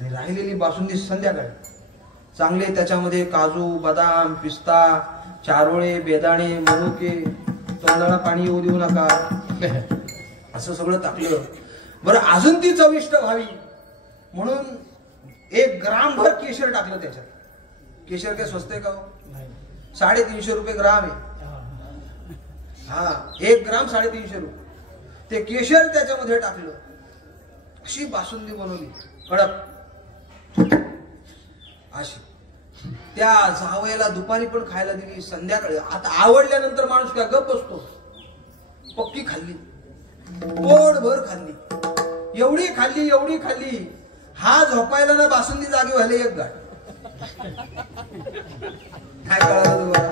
आणि राहिलेली बासुंदी संध्याकाळी. चांगले त्याच्यामध्ये काजू, बदाम, पिस्ता, चारोळे, बेदाणे, मनुके, तोंडाला पाणी येऊ देऊ नका, असं सगळं टाकलं. बरं, अजून ती चविष्ट व्हावी म्हणून 1 ग्रामभर केशर टाकलं त्याच्यात. केशर काय स्वस्त आहे का? 350 रुपये ग्राम आहे. हा 1 ग्राम 350 रुपये. ते केशर त्याच्यामध्ये टाकलं, अशी बासुंदी बनवली कडक अशी. त्या जावयाला दुपारी पण खायला दिली, संध्याकाळी. आता आवडल्यानंतर माणूस काय गप बसतो, पक्की खाल्ली, पोटभर खाल्ली. एवढी खाल्ली हा झोपायला ना बासुंदी जागी व्हायला 1 गाठ. काय कळालं तुम्हाला?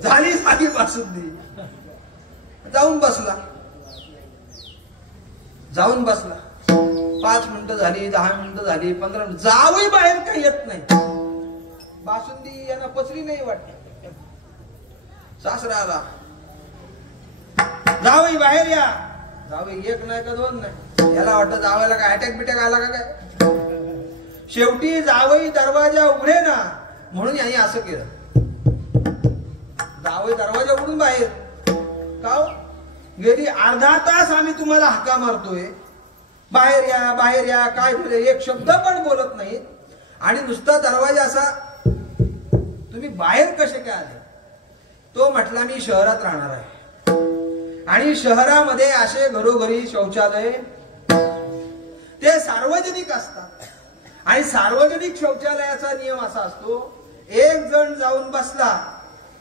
झाली बासुंदी. जाऊन बसला 5 मिनिटं झाली, 10 मिनिटं झाली, 15 मिनिटं. जावई बाहेर काही येत नाही. बासुंदी यांना पचली नाही वाटत. सासरा आला, जावई बाहेर या. जावई 1 नाही का 2 नाही. याला वाटतं जावयाला काय अटॅक बिटॅक आला का काय. शेवटी जावई दरवाजा उघडे ना म्हणून यांनी असं केलं. जावई दरवाजा उघडून बाहेर. का गेली अर्धा तास आम्ही तुम्हाला हाका मारतोय, बाहेर या काय झालं, एक शब्द पण बोलत नाही. आणि नुसता दरवाजा असा, तुम्ही बाहेर कसे काय आले. तो म्हटला मी शहरात राहणार आहे आणि शहरामध्ये असे घरोघरी शौचालय ते सार्वजनिक असतात. आणि सार्वजनिक शौचालयाचा नियम असा असतो, एक जण जाऊन बसला,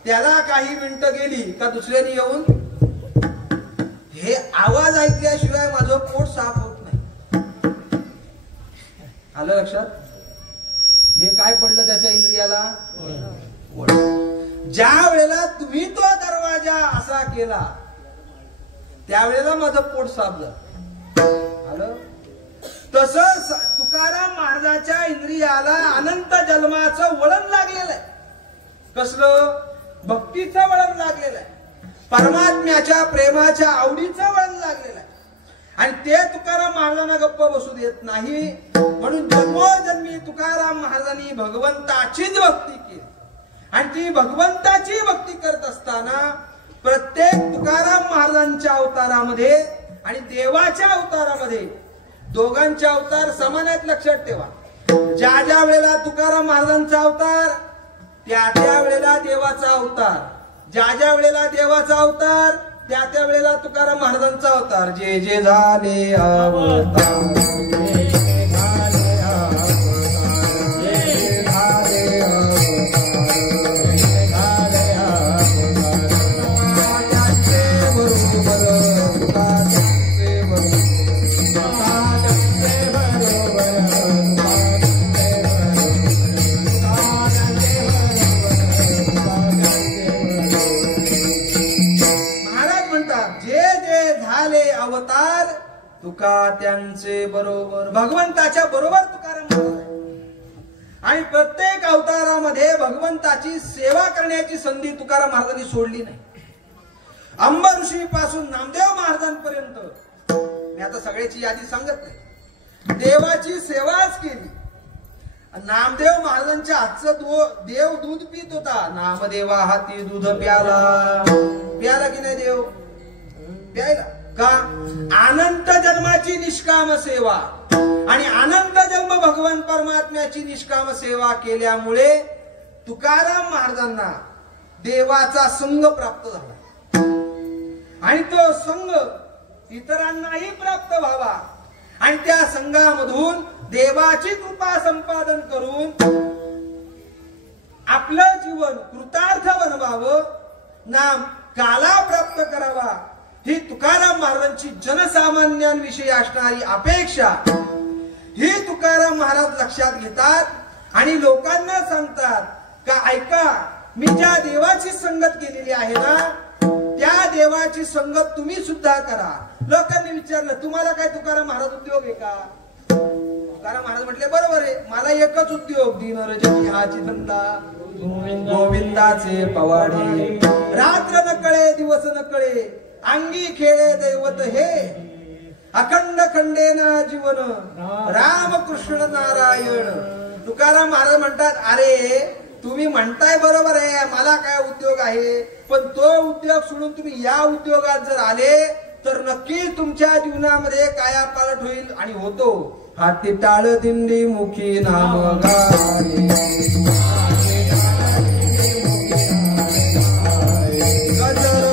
त्याला काही मिनिटं गेली का दुसऱ्याने येऊन, हे आवाज ऐकल्याशिवाय माझं पोट साफ होत नाही. आलं लक्षात? हे काय पडलं त्याच्या इंद्रियाला? ज्या वेळेला तुम्ही तो दरवाजा असा केला त्यावेळेला माझं पोट साफ झालं. आलं? तसंच तुकाराम महाराजांच्या इंद्रियाला अनंत जन्माचं वळण लागलेलं आहे. कसलं? भक्तीचं वळण लागलेलं आहे, परमात्म्याच्या प्रेमाच्या आवडीचं वळण लागलेलं आहे. आणि ते तुकाराम महाराजांना गप्प बसू देत नाही. म्हणून जन्मोजन्मी तुकाराम महाराजांनी भगवंताचीच भक्ती केली. आणि ती भगवंताची भक्ती करत असताना प्रत्येक तुकाराम महाराजांच्या अवतारामध्ये आणि देवाच्या अवतारामध्ये दोघांचे अवतार समान आहेत, लक्षात ठेवा. ज्या वेळेला तुकाराम महाराजांचा अवतार त्या वेळेला देवाचा अवतार, ज्या वेळेला देवाचा अवतार त्या वेळेला तुकाराम महाराजांचा अवतार. जे जे झाले अवतार, तुका त्यांचे बरोबर. भगवंताच्या बरोबर तुकाराम महाराज आहे. आणि प्रत्येक अवतारामध्ये भगवंताची सेवा करण्याची संधी तुकाराम महाराजांनी सोडली नाही. अंबा ऋषी पासून नामदेव महाराजांपर्यंत, मी आता सगळ्याची यादी सांगत नाही, देवाची सेवाच केली. नामदेव महाराजांच्या हातचं देव दूध पित होता. नामदेवा हाती दूध प्याला की नाही देव? प्यायला. का? अनंत जन्माची निष्काम सेवा आणि अनंत जन्म भगवान परमात्म्याची निष्काम सेवा केल्यामुळे तुकाराम महाराजांना देवाचा संग प्राप्त झाला. आणि तो संग इतरांनाही प्राप्त व्हावा आणि त्या संघामधून देवाची कृपा संपादन करून आपलं जीवन कृतार्थ बनवावं, नाम काला प्राप्त करावा, ही तुकाराम महाराजांची जनसामान्यांविषयी असणारी अपेक्षा ही तुकाराम महाराज लक्षात घेतात. आणि लोकांना सांगतात का ऐका, मी ज्या देवाची संगत केलेली आहे ना त्या देवाची संगत तुम्ही सुद्धा करा. लोकांनी विचारलं तुम्हाला काय तुकाराम महाराज उद्योग आहे का? तुकाराम महाराज म्हटले बरोबर आहे, मला एकच उद्योग, दिन रजनी हा चिंता गोविंदाचे पवाडे, रात्र न कळे दिवस न कळे, अंगी खेळे दैवत हे, अखंड खंडेन जीवन राम कृष्ण नारायण. तुकाराम महाराज म्हणतात अरे तुम्ही म्हणताय बरोबर आहे, मला काय उद्योग आहे, पण तो उद्योग सोडून तुम्ही या उद्योगात जर आले तर नक्की तुमच्या जीवनामध्ये कायापालट होईल. आणि होतो. हाती टाळ दिंडी मुखी नाम गाणे, गजर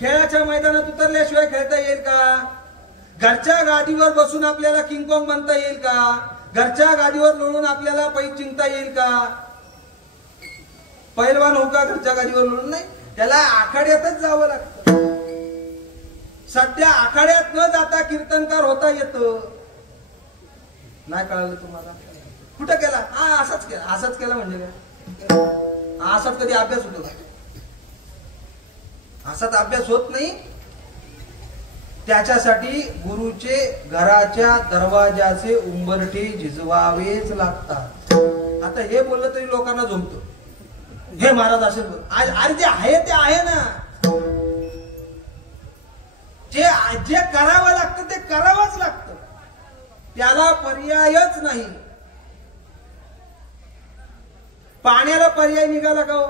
खेळाच्या मैदानात उतरल्याशिवाय खेळता येईल का? घरच्या गादीवर बसून आपल्याला किंगकॉंग बनता येईल का? घरच्या गादीवर लोळून आपल्याला पैक जिंकता येईल का? पैलवान हो का घरच्या गादीवर लोळून? नाही, त्याला आखाड्यातच जावं लागतं. सध्या आखाड्यात न जाता कीर्तनकार होता येतं. नाही कळालं तुम्हाला? कुठं केला? हा असाच केला. असाच केला म्हणजे काय? असाच कधी अभ्यास होतो का? असाच अभ्यास होत नाही. त्याच्यासाठी गुरुचे घराच्या दरवाजाचे उंबरठे झिजवावेच लागतात. आता हे बोललं तरी लोकांना जमतं. हे महाराज असे बोल. अरे जे आहे ते आहे ना. जे करावं लागतं ते करावंच लागतं. त्याला पर्यायच नाही. पाण्याला पर्याय निघाला का हो?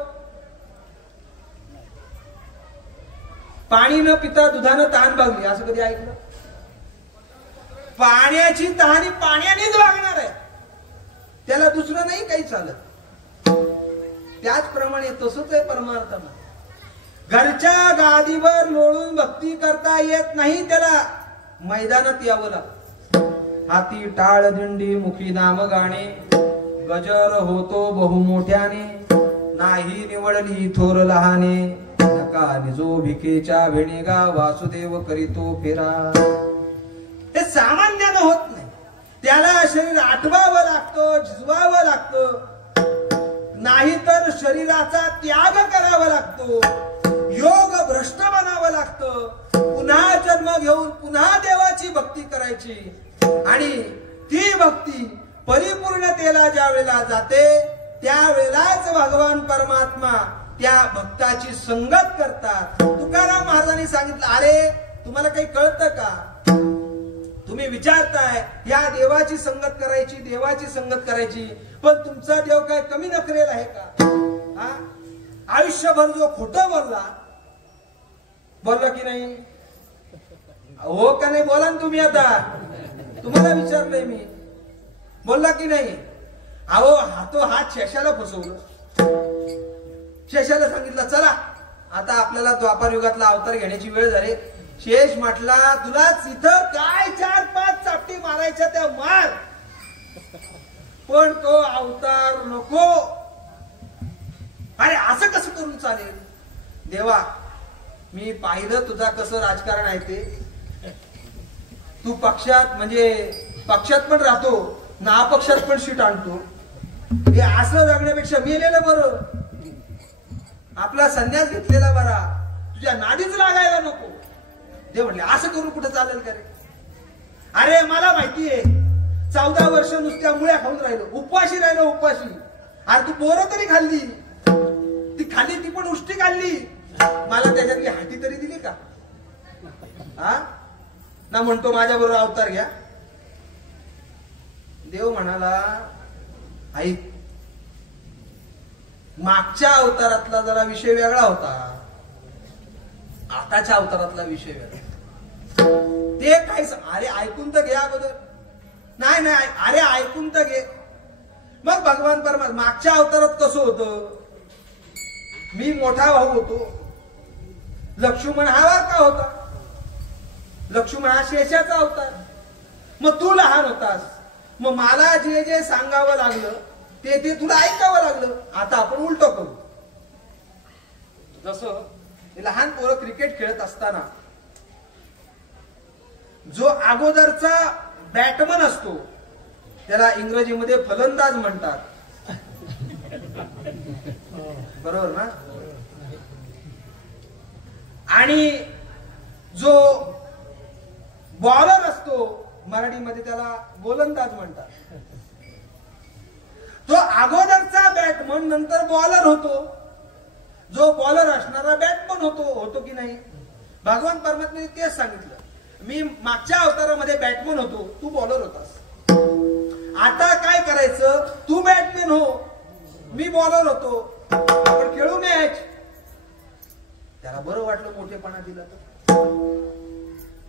पाणी न पिता दुधानं तहान भागली असं कधी ऐकलं? पाण्याची तहानी पाण्यानेच भागणार आहे. त्याला दुसरं नाही काही चालत. त्याचप्रमाणे तसंच आहे परमार्थाला. घरच्या गादीवर लोळून भक्ती करता येत नाही. त्याला मैदानात यावं लागतं. हाती टाळ दिंडी मुखी नाम गाणे गजर होतो बहुमोठ्याने नाही निवडली थोर लहाने नका निजो भिकेच्या भेणेगा वासुदेव करीतो फेरा. हे सामान्यानं होत नाही. त्याला शरीर आठवावं लागतं, झिजवावं लागतं. नाहीतर शरीराचा त्याग करावा लागतो. योग भ्रष्ट बनावं लागतं. पुन्हा जन्म घेऊन पुन्हा देवाची भक्ती करायची. आणि ती भक्ती परिपूर्णतेला ज्या वेळेला जाते त्यावेळेलाच भगवान परमात्मा त्या भक्ताची संगत करतात. तुकाराम महाराजांनी सांगितलं, अरे तुम्हाला काही कळतं का? तुम्ही विचारताय या देवाची संगत करायची, देवाची संगत करायची, पण तुमचा देव काय कमी नखरेल आहे का? आयुष्यभर जो खोटं बोलला की नाही? हो का नाही? बोला ना तुम्ही. आता तुम्हाला विचारलंय मी, बोलला की नाही? अहो हात शेषाला फसवलं. शेषाला सांगितलं चला आता आपल्याला द्वापार युगातला अवतार घेण्याची वेळ झाली. शेष म्हटला तुलाच इथं काय 4-5 चापटी मारायच्या त्या मार, पण तो अवतार नको. अरे असं कसं करून चालेल? देवा मी पाहिलं तुझा कसं राजकारण आहे ते. तू पक्षात म्हणजे पक्षात पण राहतो ना अपक्षात पण सीट आणतो. हे असं जगण्यापेक्षा मेलेलं बरं. आपला संन्यास घेतलेला बरा. तुझ्या नादीच लागायला नको. देव म्हणले असं करून कुठं चालेल का रे? अरे मला माहितीये 14 वर्ष नुसत्या मुळ्या खाऊन राहिलो, उपवाशी राहिलो, उपवाशी. अरे तू बोरं तरी खाल्ली, ती खाल्ली, ती पण उष्टी खाल्ली. मला त्याच्यातली हाती तरी दिली का? हा ना म्हणतो माझ्या बरोबर अवतार घ्या. देव म्हणाला ऐक, मागच्या अवतारातला जरा विषय वेगळा होता, आताच्या अवतारातला विषय वेगळा. ते काय? अरे ऐकून तर घे अगोदर. नाही अरे ऐकून तर घे. मग भगवान परमात्मा मागच्या अवतारात कसं होतं? मी मोठा भाऊ होतो, लक्ष्मण हा बारका होता. लक्ष्मण हा शेषाचा अवतार. मग तू लहान होतास, मग मला जे जे सांगावं लागलं ते तुला ऐकावं लागलं. आता आपण उलट करू. जसं लहान पोरं क्रिकेट खेळत असताना जो अगोदरचा बॅटमन असतो त्याला इंग्रजीमध्ये फलंदाज म्हणतात. बरोबर ना? आणि जो बॉलर असतो मराठीमध्ये त्याला गोलंदाज म्हणतात. तो अगोदरचा बॅटमन नंतर बॉलर होतो. जो बॉलर असणारा बॅटमन होतो की नाही? भगवान परमात्म्याने तेच सांगितलं. मी मागच्या अवतारामध्ये बॅटमन होतो, तू बॉलर होतास. आता काय करायचं? तू बॅटमॅन हो, मी बॉलर होतो, आपण खेळू मॅच. त्याला बरं वाटलं मोठेपणा दिला तर.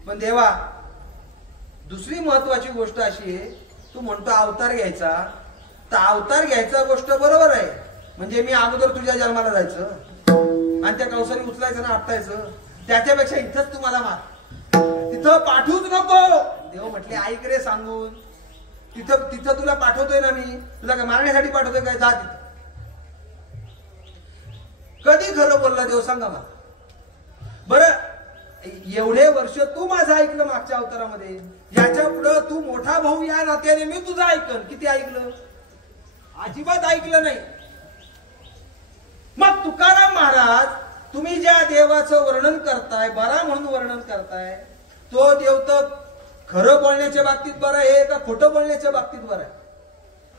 पण देवा दुसरी महत्वाची गोष्ट अशी आहे, तू म्हणतो अवतार घ्यायचा, तर अवतार घ्यायचा गोष्ट बरोबर आहे. म्हणजे मी अगोदर तुझ्या जन्माला जायचं आणि त्या कौसारी उचलायचं ना आपटायचं. त्याच्यापेक्षा इथंच तुम्हाला मार, तिथं पाठवूच नको. देव म्हटले ऐक रे सांगून, तिथं तुला पाठवतोय ना मी, तुला काय मारण्यासाठी पाठवतोय काय? जा तिथं. कधी खरं बोलला देव सांगा मला बरं. एवढे वर्ष तू माझं ऐकलं मागच्या अवतारामध्ये, याच्या पुढं तू मोठा भाऊ या नात्याने मी तुझं ऐकन. किती ऐकलं? अजिबात ऐकलं नाही. मग तुकाराम महाराज, तुम्ही ज्या देवाचं वर्णन करताय, बरा म्हणून वर्णन करताय, तो देव तर खरं बोलण्याच्या बाबतीत बरा आहे का खोटं बोलण्याच्या बाबतीत बरा आहे?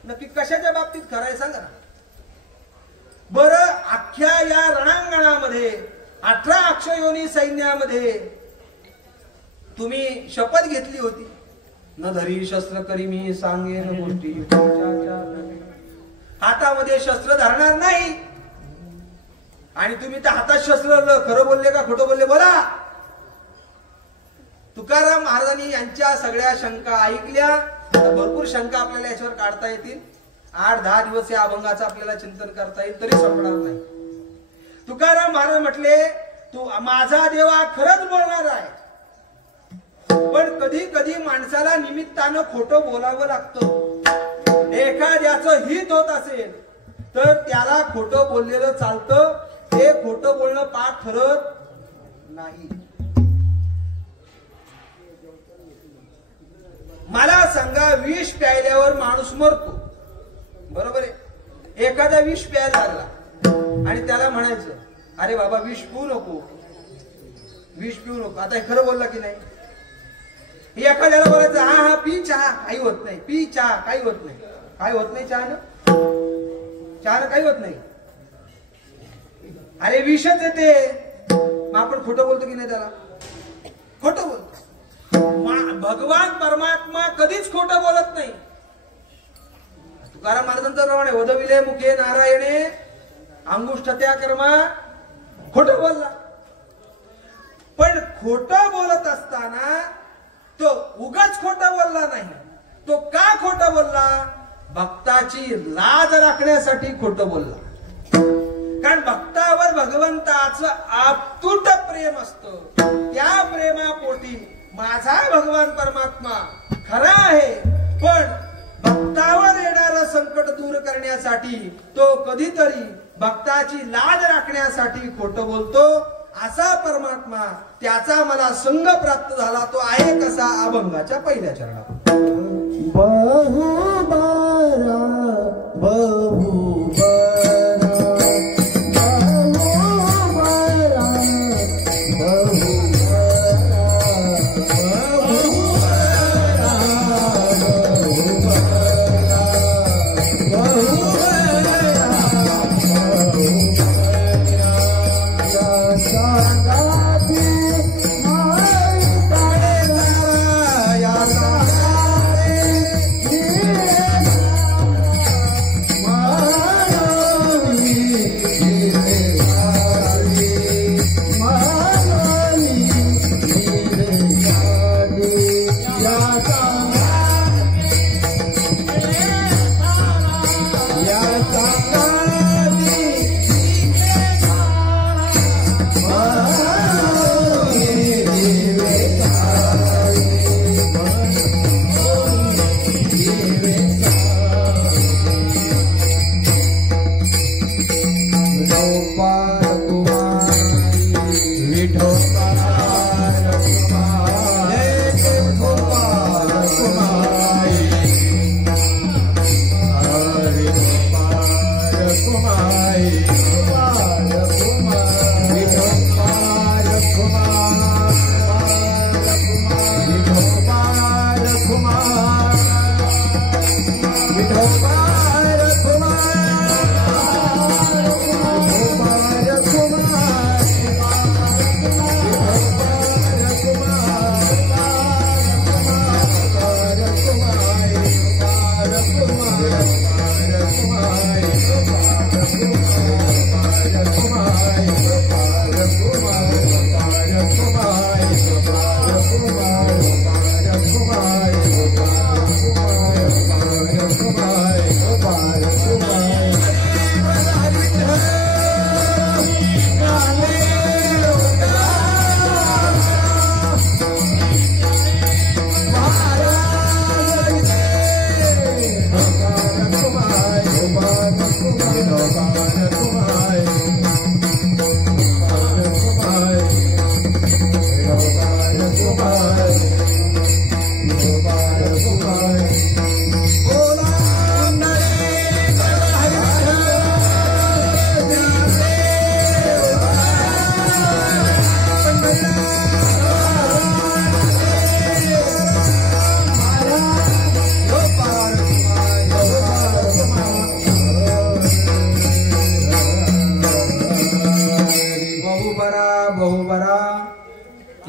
नक्की कशाच्या बाबतीत खरं आहे सांगा ना बरं. अख्ख्या या रणांगणामध्ये 18 अक्षयोनी सैन्यामध्ये तुम्ही शपथ घेतली होती, न धरी शस्त्र करी मी सांगे न गोष्टी, हातामध्ये शस्त्र धरणार नाही. आणि तुम्ही तर हातात शस्त्र, खरं बोलले का खोटं बोलले बोला. तुकाराम महाराजांनी यांच्या सगळ्या शंका ऐकल्या. भरपूर शंका आपल्याला याच्यावर काढता येतील. 8-10 दिवस या अभंगाचं आपल्याला चिंतन करता येईल तरी संपणार नाही. तुकाराम महाराज म्हटले, तू माझा देवा खरंच बोलणार आहे, पण कधी कधी माणसाला निमित्तानं खोटं बोलावं लागतं. एखाद्याचं हित होत असेल तर त्याला खोटं बोललेलं चालतं, हे खोटं बोलणं पाप ठरत नाही. मला सांगा, विष प्यायल्यावर माणूस मरतो, बरोबर आहे? एखादा विष प्यायला लागला आणि त्याला म्हणायचं, अरे बाबा विष पिऊ नको, विष पिऊ नको. आता खरं बोलला की नाही? एखाद्याला बोलायचं, हा हा पी चहा, काही होत नाही, पी चहा, काही होत नाही. काय होत नाही चहानं? चहानं काही होत नाही. अरे विषच येते. मग आपण खोटं बोलतो की नाही त्याला? खोटं बोलतो. भगवान परमात्मा कधीच खोटं बोलत नाही. तुकाराम महाराजांचा प्रमाणे वदविले मुखे नारायणे अंगुष्ठ त्या कर्मा, खोटं बोलला. पण खोटं बोलत असताना तो उगाच खोटं बोलला नाही. तो का खोटं बोलला? भक्ताची लाज राखण्यासाठी खोटं बोलला. कारण भक्तावर भगवंताचं अतूट प्रेम असतं. त्या प्रेमापोटी माझा भगवान परमात्मा खरा आहे, पण भक्तावर येणारं संकट दूर करण्यासाठी तो कधीतरी भक्ताची लाज राखण्यासाठी खोटं बोलतो. असा परमात्मा, त्याचा मला संग प्राप्त झाला. तो आहे कसा? अभंगाच्या पहिल्या चरणात. बहुबारा बहुबारा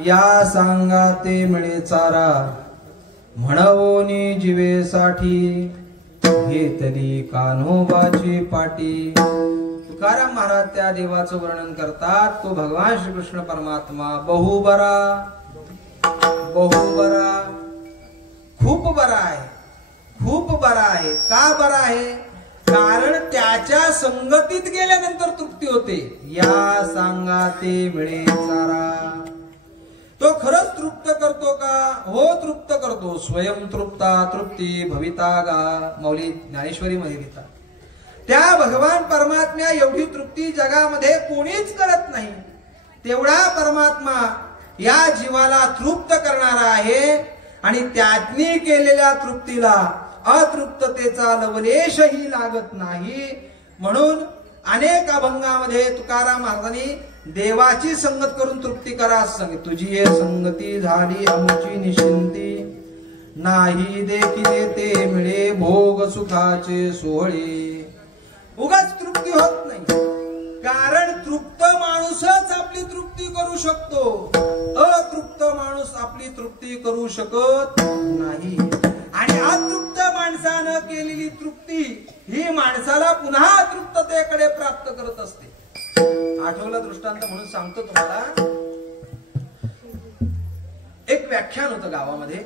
या सांगाते मिळे चारा म्हणवोनी जीवेसाठी घेतली कान्होबाची पाटी. तुकाराम महाराज त्या देवाचं वर्णन करतात. तो भगवान श्रीकृष्ण परमात्मा बहुबरा बहुबरा खूप बरा आहे, खूप बरा आहे. का बरा आहे? कारण त्याच्या संगतीत गेल्यानंतर तृप्ती होते. या सांगाते मिळे चारा. तो खरंच तृप्त करतो का? हो तृप्त करतो. स्वयं तृप्ता तृप्ती भविता गा मौली ज्ञानेश्वरी मध्ये लिहितात. त्या भगवान परमात्म्या एवढी तृप्ती जगामध्ये कोणीच करत नाही. तेवढा परमात्मा या जीवाला तृप्त करणारा आहे आणि त्यातनी केलेल्या तृप्तीला अतृप्ततेचा लवलेशही लागत नाही. म्हणून अनेक अभंगामध्ये तुकाराम महाराजांनी देवाची संगत करून तृप्ती करा सांगितली. तुझी ये संगती झाली आमची निश्चिंती नाही देखील ते मिळे भोग सुखाचे सोहळे. उगाच तृप्ती होत नाही. कारण तृप्त माणूसच आपली तृप्ती करू शकतो. अतृप्त माणूस आपली तृप्ती करू शकत नाही. आणि अतृप्त माणसानं केलेली तृप्ती ही माणसाला पुन्हा अतृप्ततेकडे प्राप्त करत असते. आठवला दृष्टांत म्हणून सांगतो तुम्हाला. एक व्याख्यान होतं गावामध्ये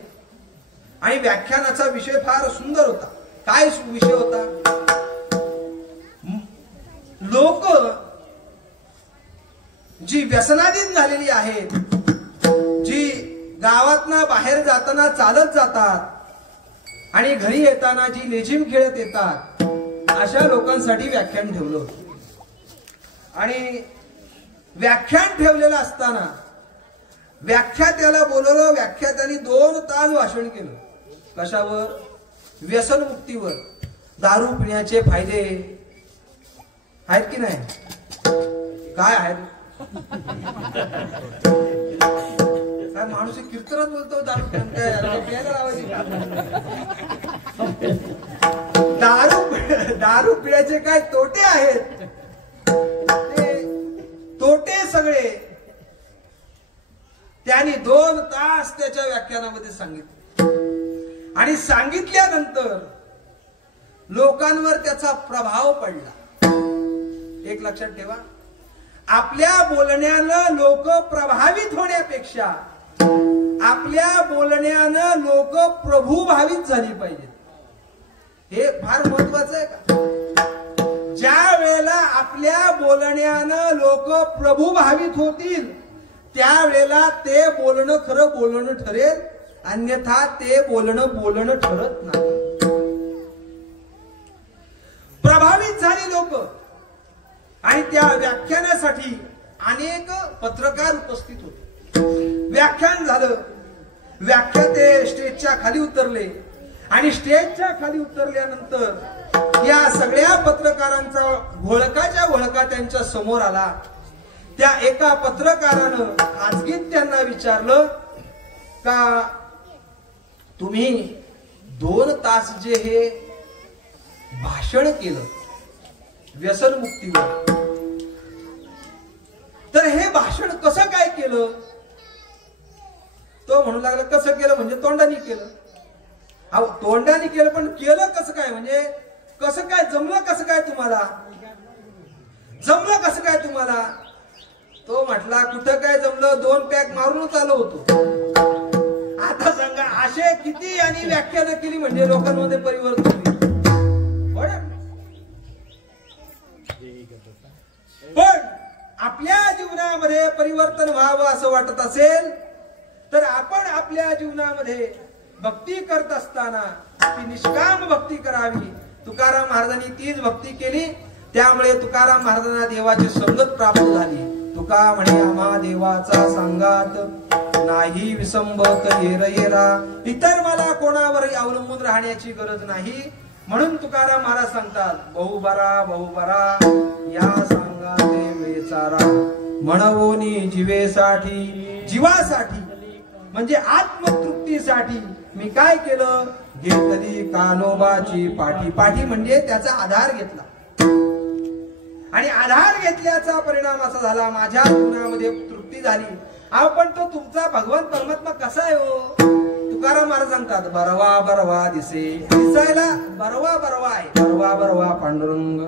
आणि व्याख्यानाचा विषय फार सुंदर होता. काय विषय होता? लोक जी व्यसनाधीन झालेली आहेत, जी गावातना बाहेर जाताना चालत जातात आणि घरी येताना जी लेझीम खेळत येतात, अशा लोकांसाठी व्याख्यान ठेवलं होतं. आणि व्याख्यान ठेवलेलं असताना व्याख्यात्याला बोलवलं. व्याख्यात्याने 2 तास भाषण केलं. कशावर? व्यसनमुक्तीवर. दारू पिण्याचे फायदे आहेत की नाही? काय आहेत? काय माणूस कीर्तनात बोलतो दारू प्यायला लावायची. दारू पिण्याचे काय तोटे आहेत, तोटे सगळे त्यांनी 2 तास त्याच्या व्याख्यानामध्ये सांगितले. आणि सांगितल्यानंतर लोकांवर त्याचा प्रभाव पडला. एक लक्षात ठेवा, आपल्या बोलण्यानं लोक प्रभावित होण्यापेक्षा आपल्या बोलण्यानं लोक प्रभुभावित झाली पाहिजेत. हे फार महत्वाचं आहे का? ज्या वेळेला आपल्या बोलण्यानं लोक प्रभुभावित होतील त्यावेळेला ते बोलणं खरं बोलणं ठरेल, अन्यथा ते बोलणं ठरत नाही. प्रभावित झाली लोक. आणि त्या व्याख्यानासाठी अनेक पत्रकार उपस्थित होते. व्याख्यान झालं. व्याख्याते स्टेजच्या खाली उतरले आणि स्टेजच्या खाली उतरल्यानंतर या सगळ्या पत्रकारांचा घोळका त्यांच्या समोर आला. त्या एका पत्रकारानं खाजगीत त्यांना विचारलं का तुम्ही 2 तास जे हे भाषण केलं व्यसनमुक्तीवर, तर हे भाषण कसं काय केलं? तो म्हणू लागला कसं केलं म्हणजे तोंडाने केलं. अहो तोंडाने केलं, पण केलं कसं काय? म्हणजे कसं काय जमलं? कसं काय तुम्हाला जमलं? कसं काय तुम्हाला? तो म्हटला कुठं काय जमलं, 2 पॅक मारूनच आलो होतो. आता सांगा असे किती आणि व्याख्यानं केली म्हणजे लोकांमध्ये परिवर्तन होईल. पण आपल्या जीवनामध्ये परिवर्तन व्हावं असं वाटत असेल तर आपण आपल्या जीवनामध्ये भक्ती करत असताना ती निष्काम भक्ती करावी. तुकाराम महाराजांनी तीच भक्ती केली. त्यामुळे तुकाराम महाराजांना देवाची संगत प्राप्त झाली. तुका म्हणे आम्हा देवाचा सांगात नाही विसंबत येरा. इतर मला कोणावर अवलंबून राहण्याची गरज नाही. म्हणून तुकाराम महाराज सांगतात बहुबरा बहुबरा या सांगाते वेचारा म्हणवोनी जीवेसाठी. जीवासाठी म्हणजे आत्मतृप्तीसाठी मी काय केलं? घेतली कान्होबाची पाठी. पाठी म्हणजे त्याचा आधार घेतला. आणि आधार घेतल्याचा परिणाम असा झाला माझ्या जीवनामध्ये तृप्ती झाली अहो पण तो तुमचा भगवान परमात्मा कसा आहे हो? तुकाराम महाराज सांगतात बरवा बरवा दिसे, दिसायला बरवा बरवा आहे, बरवा बरवा पांडुरंग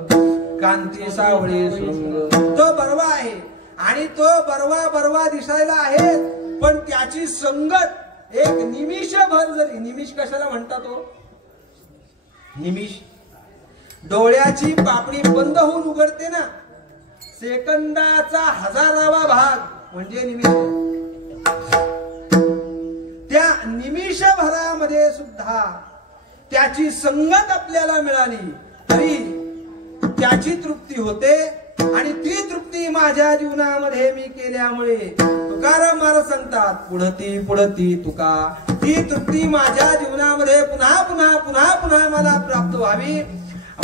कांती सावळी सुरंग, तो बरवा आहे आणि तो बरवा बरवा दिसायला आहे, पण त्याची संगत एक निमिषभर जरी, निमिष कशाला म्हणतात हो? निमिष डोळ्याची पापणी बंद होऊन उघडते ना, सेकंदाचा 1000वा भाग म्हणजे निमिष. त्या निमिषभरामध्ये सुद्धा त्याची संगत आपल्याला मिळाली तरी त्याची तृप्ती होते आणि ती तृप्ती माझ्या जीवनामध्ये मी केल्यामुळे तुकाराम महाराज सांगतात पुढती पुढती तुका, ती तृप्ती माझ्या जीवनामध्ये पुन्हा पुन्हा पुन्हा पुन्हा मला प्राप्त व्हावी,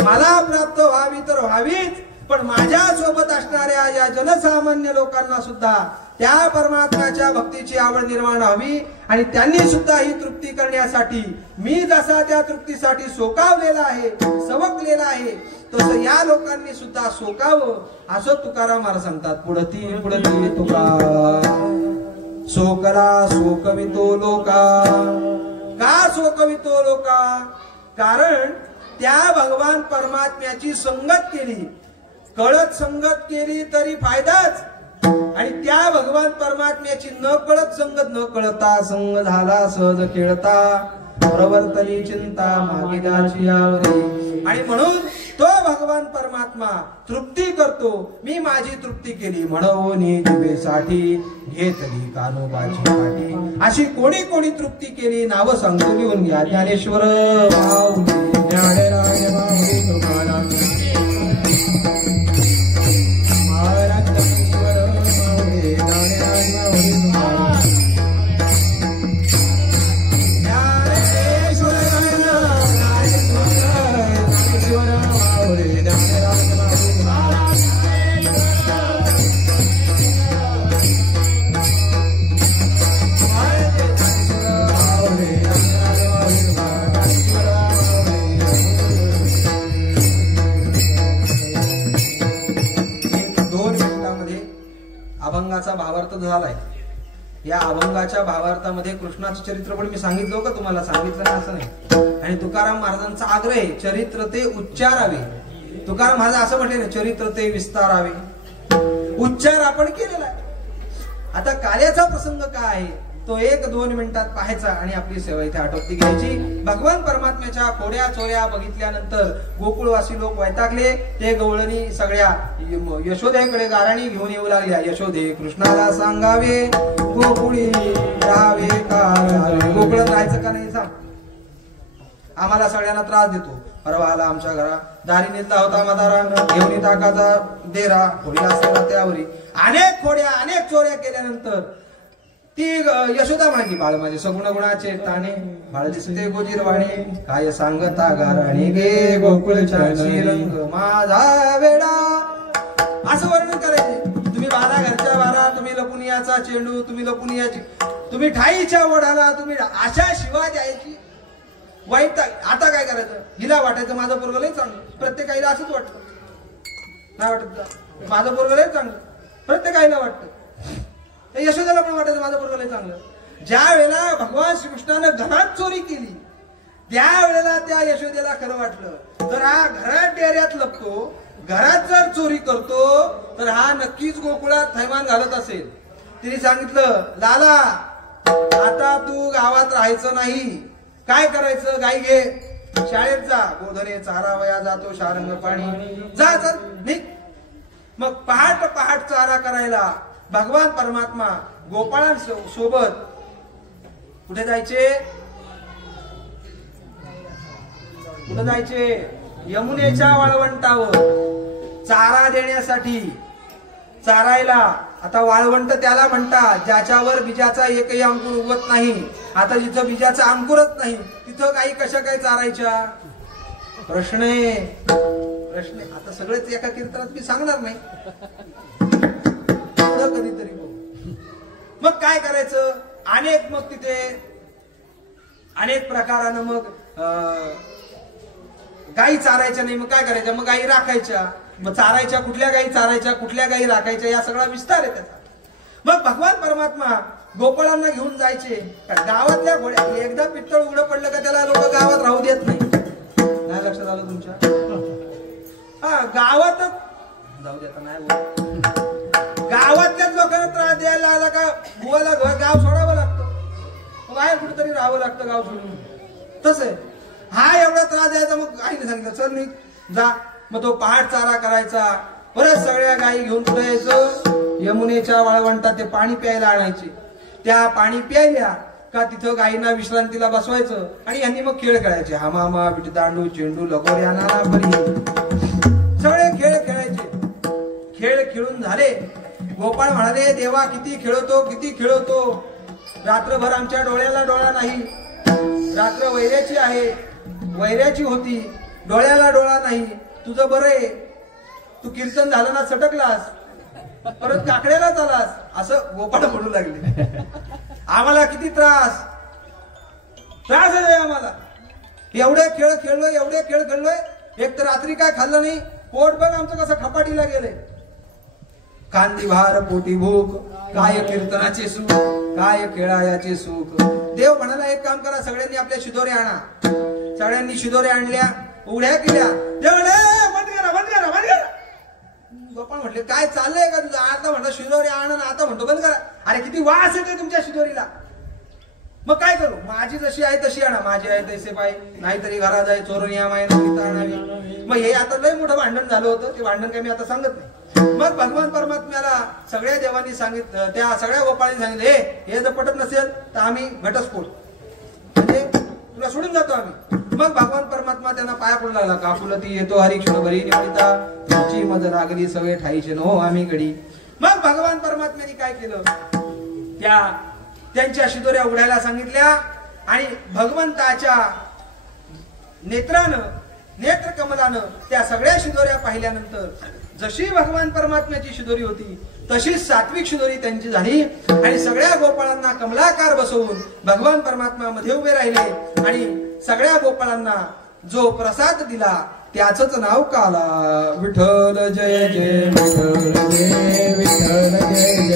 मला प्राप्त व्हावी तर व्हावीच, पण माझ्या सोबत असणाऱ्या या जनसामान्य लोकांना सुद्धा त्या परमात्म्याच्या भक्तीची आवड निर्माण व्हावी आणि त्यांनी सुद्धा ही तृप्ती करण्यासाठी मी जसा त्या तृप्तीसाठी सोकावलेला आहे, सवकलेला आहे, तसं या लोकांनी सुद्धा सोकावं असं तुकाराम महाराज सांगतात. पुढती पुढती तुका सोकला सोकवितो लोका, का सोकवितो लोका? कारण त्या भगवान परमात्म्याची संगत केली, कळत संगत केली तरी फायदाच, आणि त्या भगवान परमात्म्याची न कळत संगत न कळता संग झाला सहज खेळता, प्रवर्तनी चिंता मागिलाची आवरी, आणि म्हणून तो भगवान परमात्मा तृप्ती करतो. मी माझी तृप्ती केली म्हणून जिभेसाठी घेतली कानोबाची काठी, अशी कोणी कोणी तृप्ती केली नाव सांगतो लिहून घ्या. ज्ञानेश्वर माऊली, ज्ञानराज माऊली तुकाराम, अभंगाचा भावार्थ झालाय. या अभंगाच्या भावार्थामध्ये कृष्णाचं चरित्र पण मी सांगितलं का तुम्हाला? सांगितलं ना असं नाही. आणि तुकाराम महाराजांचा आग्रह आहे चरित्र ते उच्चारावे. तुकाराम महाराज असं म्हटले ना चरित्र ते विस्तारावे, उच्चार आपण केलेला आहे. आता कार्याचा प्रसंग काय आहे तो 1-2 मिनिटात पाहायचा आणि आपली सेवा इथे आटोपती घ्यायची. भगवान परमात्म्याच्या खोड्या चोऱ्या बघितल्यानंतर गोकुळवासी लोक वैतागले. ते गवळणी सगळ्या यशोदेकडे गाराणी घेऊन येऊ लागल्या. यशोदे कृष्णाला सांगावे गोकुळी राहावे का? गोकुळात राहायचं का नाही सांग, आम्हाला सगळ्यांना त्रास देतो. परवा आला आमच्या घरा, दारी नेता होता म्हातारा, घेऊन ताकाचा डेरा, खोडीला असलेला त्यावरी. अनेक खोड्या अनेक चोऱ्या केल्यानंतर ती यशोदा म्हणाली बाळ माझे सगुण गुणाचे ताणे, बाळ दिसते गोजीरवाणे, काय सांगता गाराणी गे गोकुळच्या श्रीरंग माझा वेडा. असं वर्णन करायचे. तुम्ही 12 घरच्या 12, तुम्ही लपुनियाचा चेंडू, तुम्ही लपुनियाची, तुम्ही ठाईच्या ओढाला, तुम्ही अशा शिवा द्यायची. वाईट आता काय करायचं? हिला वाटायचं माझं पोरगं लय चांगलं, प्रत्येकाला असंच वाटतं, नाही वाटत माझं पोरगं लय चांगलं, प्रत्येकाला वाटतं. यशोदेला पण वाटायचं माझं पोरगं लय चांगलं. ज्या वेळेला भगवान श्रीकृष्णानं घरात चोरी केली त्यावेळेला त्या यशोदेला खरं वाटलं तर हा घरात डेऱ्यात लपतो, घरात जर चोरी करतो तर हा नक्कीच गोकुळात थैमान घालत असेल. तिने सांगितलं लाला आता तू गावात राहायचं नाही, काय करायचं? गाई घे, शाळेत जा, गोधने चारावया जातो शारंग पाणी, जा चल निघ. मग पहाट पहाट चारा करायला भगवान परमात्मा गोपाळांसोबत कुठे जायचे? कुठे जायचे? यमुनेच्या वाळवंटावर चारा देण्यासाठी, चारायला. आता वाळवंट त्याला म्हणतात ज्याच्यावर बीजाचा एकही अंकुर उगवत नाही. आता जिथं बीजाचा अंकुरच नाही तिथं गाई कशा काय चारायच्या? प्रश्न आहे, प्रश्न. आता सगळेच एका कीर्तनात मी सांगणार नाही, कधीतरी. मग काय करायचं? अनेक मग तिथे अनेक प्रकारानं मग गाई चारायच्या नाही. मग काय करायच्या? मग गाई राखायच्या. मग चारायच्या कुठल्या गाई चारायच्या, कुठल्या गाई राखायच्या, या सगळा विस्तार आहे त्याचा. मग भगवान परमात्मा गोपाळांना घेऊन जायचे. गावातल्या घोड्या एकदा पित्तळ उघडं पडलं का त्याला लोक गावात राहू देत नाही. नाही लक्षात आलं तुमच्या? हा, गावातच जाऊ देता नाही. गावातल्याच लोकांना त्रास द्यायला आला का बुवाला गाव सोडावं लागतं, बाहेर कुठेतरी राहावं लागतं गाव सोडून. तसं हा एवढा त्रास द्यायचा. मग आईने सांगितलं चल मी जा. मग तो पहाट चारा करायचा. परत सगळ्या गायी घेऊन कुठे यायचं, यमुनेच्या वाळवंटात ते पाणी प्यायला आणायचे. त्या पाणी प्यायल्या का तिथं गायींना विश्रांतीला बसवायचं आणि यांनी मग खेळ खेळायचे. हामामा, विटीदांडू, चेंडू, लगोऱ्या, नाना परी सगळे खेळ खेळायचे. खेळ खेळून झाले. गोपाळ म्हणाले देवा किती खेळतो, किती खेळतो. रात्रभर आमच्या डोळ्याला डोळा नाही. रात्र वैऱ्याची आहे, वैऱ्याची होती, डोळ्याला डोळा नाही. तुझं बरं आहे, तू कीर्तन झालं ना सटकलास, परत काकड्यालाच आलास. असं गोपाळ म्हणू लागले. आम्हाला किती त्रास आहे आम्हाला. एवढे खेळ खेळलोय, एवढे खेळ खेळलोय. एक तर रात्री काय खाल्लं नाही. पोट बघ आमचं कसं खपाटीला गेलंय. कांदी भार पोटी भूक, काय कीर्तनाचे सुख, काय खेळायाचे सुख. देव म्हणाला एक काम करा, सगळ्यांनी आपल्या शिदोरे आणा. सगळ्यांनी शिदोरे आणल्या, उघड्या केल्या. देव म्हणे बंद करा, बंद करा, बंद करा. गोपाळ म्हटले काय चाललंय का तुझं? आता म्हणतो शिदोरी आण, आता म्हणतो बंद करा. अरे किती वास येतोय तुमच्या शिदोरीला. मग काय करू? माझी जशी आहे तशी आणा. माझी आहे तसे पाय, नाहीतरी घरात आहे चोरून या माय आणावी. मग हे आता लय मोठं भांडण झालं होतं. ते भांडण काही मी आता सांगत नाही. मग भगवान परमात्म्याला सगळ्या देवांनी सांगितलं, त्या सगळ्या गोपाळांनी सांगितलं हे जर पटत नसेल तर आम्ही घटस्फोट म्हणजे तुला सोडून जातो आम्ही. मग भगवान परमात्मा त्यांना पाया पडू लागला. कापुलती येतो हरिक्षण भरी निवडिता, तुमची मद लागली सगळे ठाईचे नो आम्ही गडी. मग भगवान परमात्म्याने काय केलं, त्यांच्या शिदोऱ्या उघडायला सांगितल्या आणि भगवंताच्या नेत्रानं, नेत्रकमलानं त्या सगळ्या शिदोऱ्या पाहिल्यानंतर जशी भगवान परमात्म्याची शिदोरी होती तशीच सात्विक शिदोरी त्यांची झाली. आणि सगळ्या गोपाळांना कमलाकार बसवून भगवान परमात्मा मध्ये उभे राहिले आणि सगळ्या गोपाळांना जो प्रसाद दिला त्याचंच नाव काला. विठ्ठल जय जय, विठ्ठल जय, विठ्ठल जय.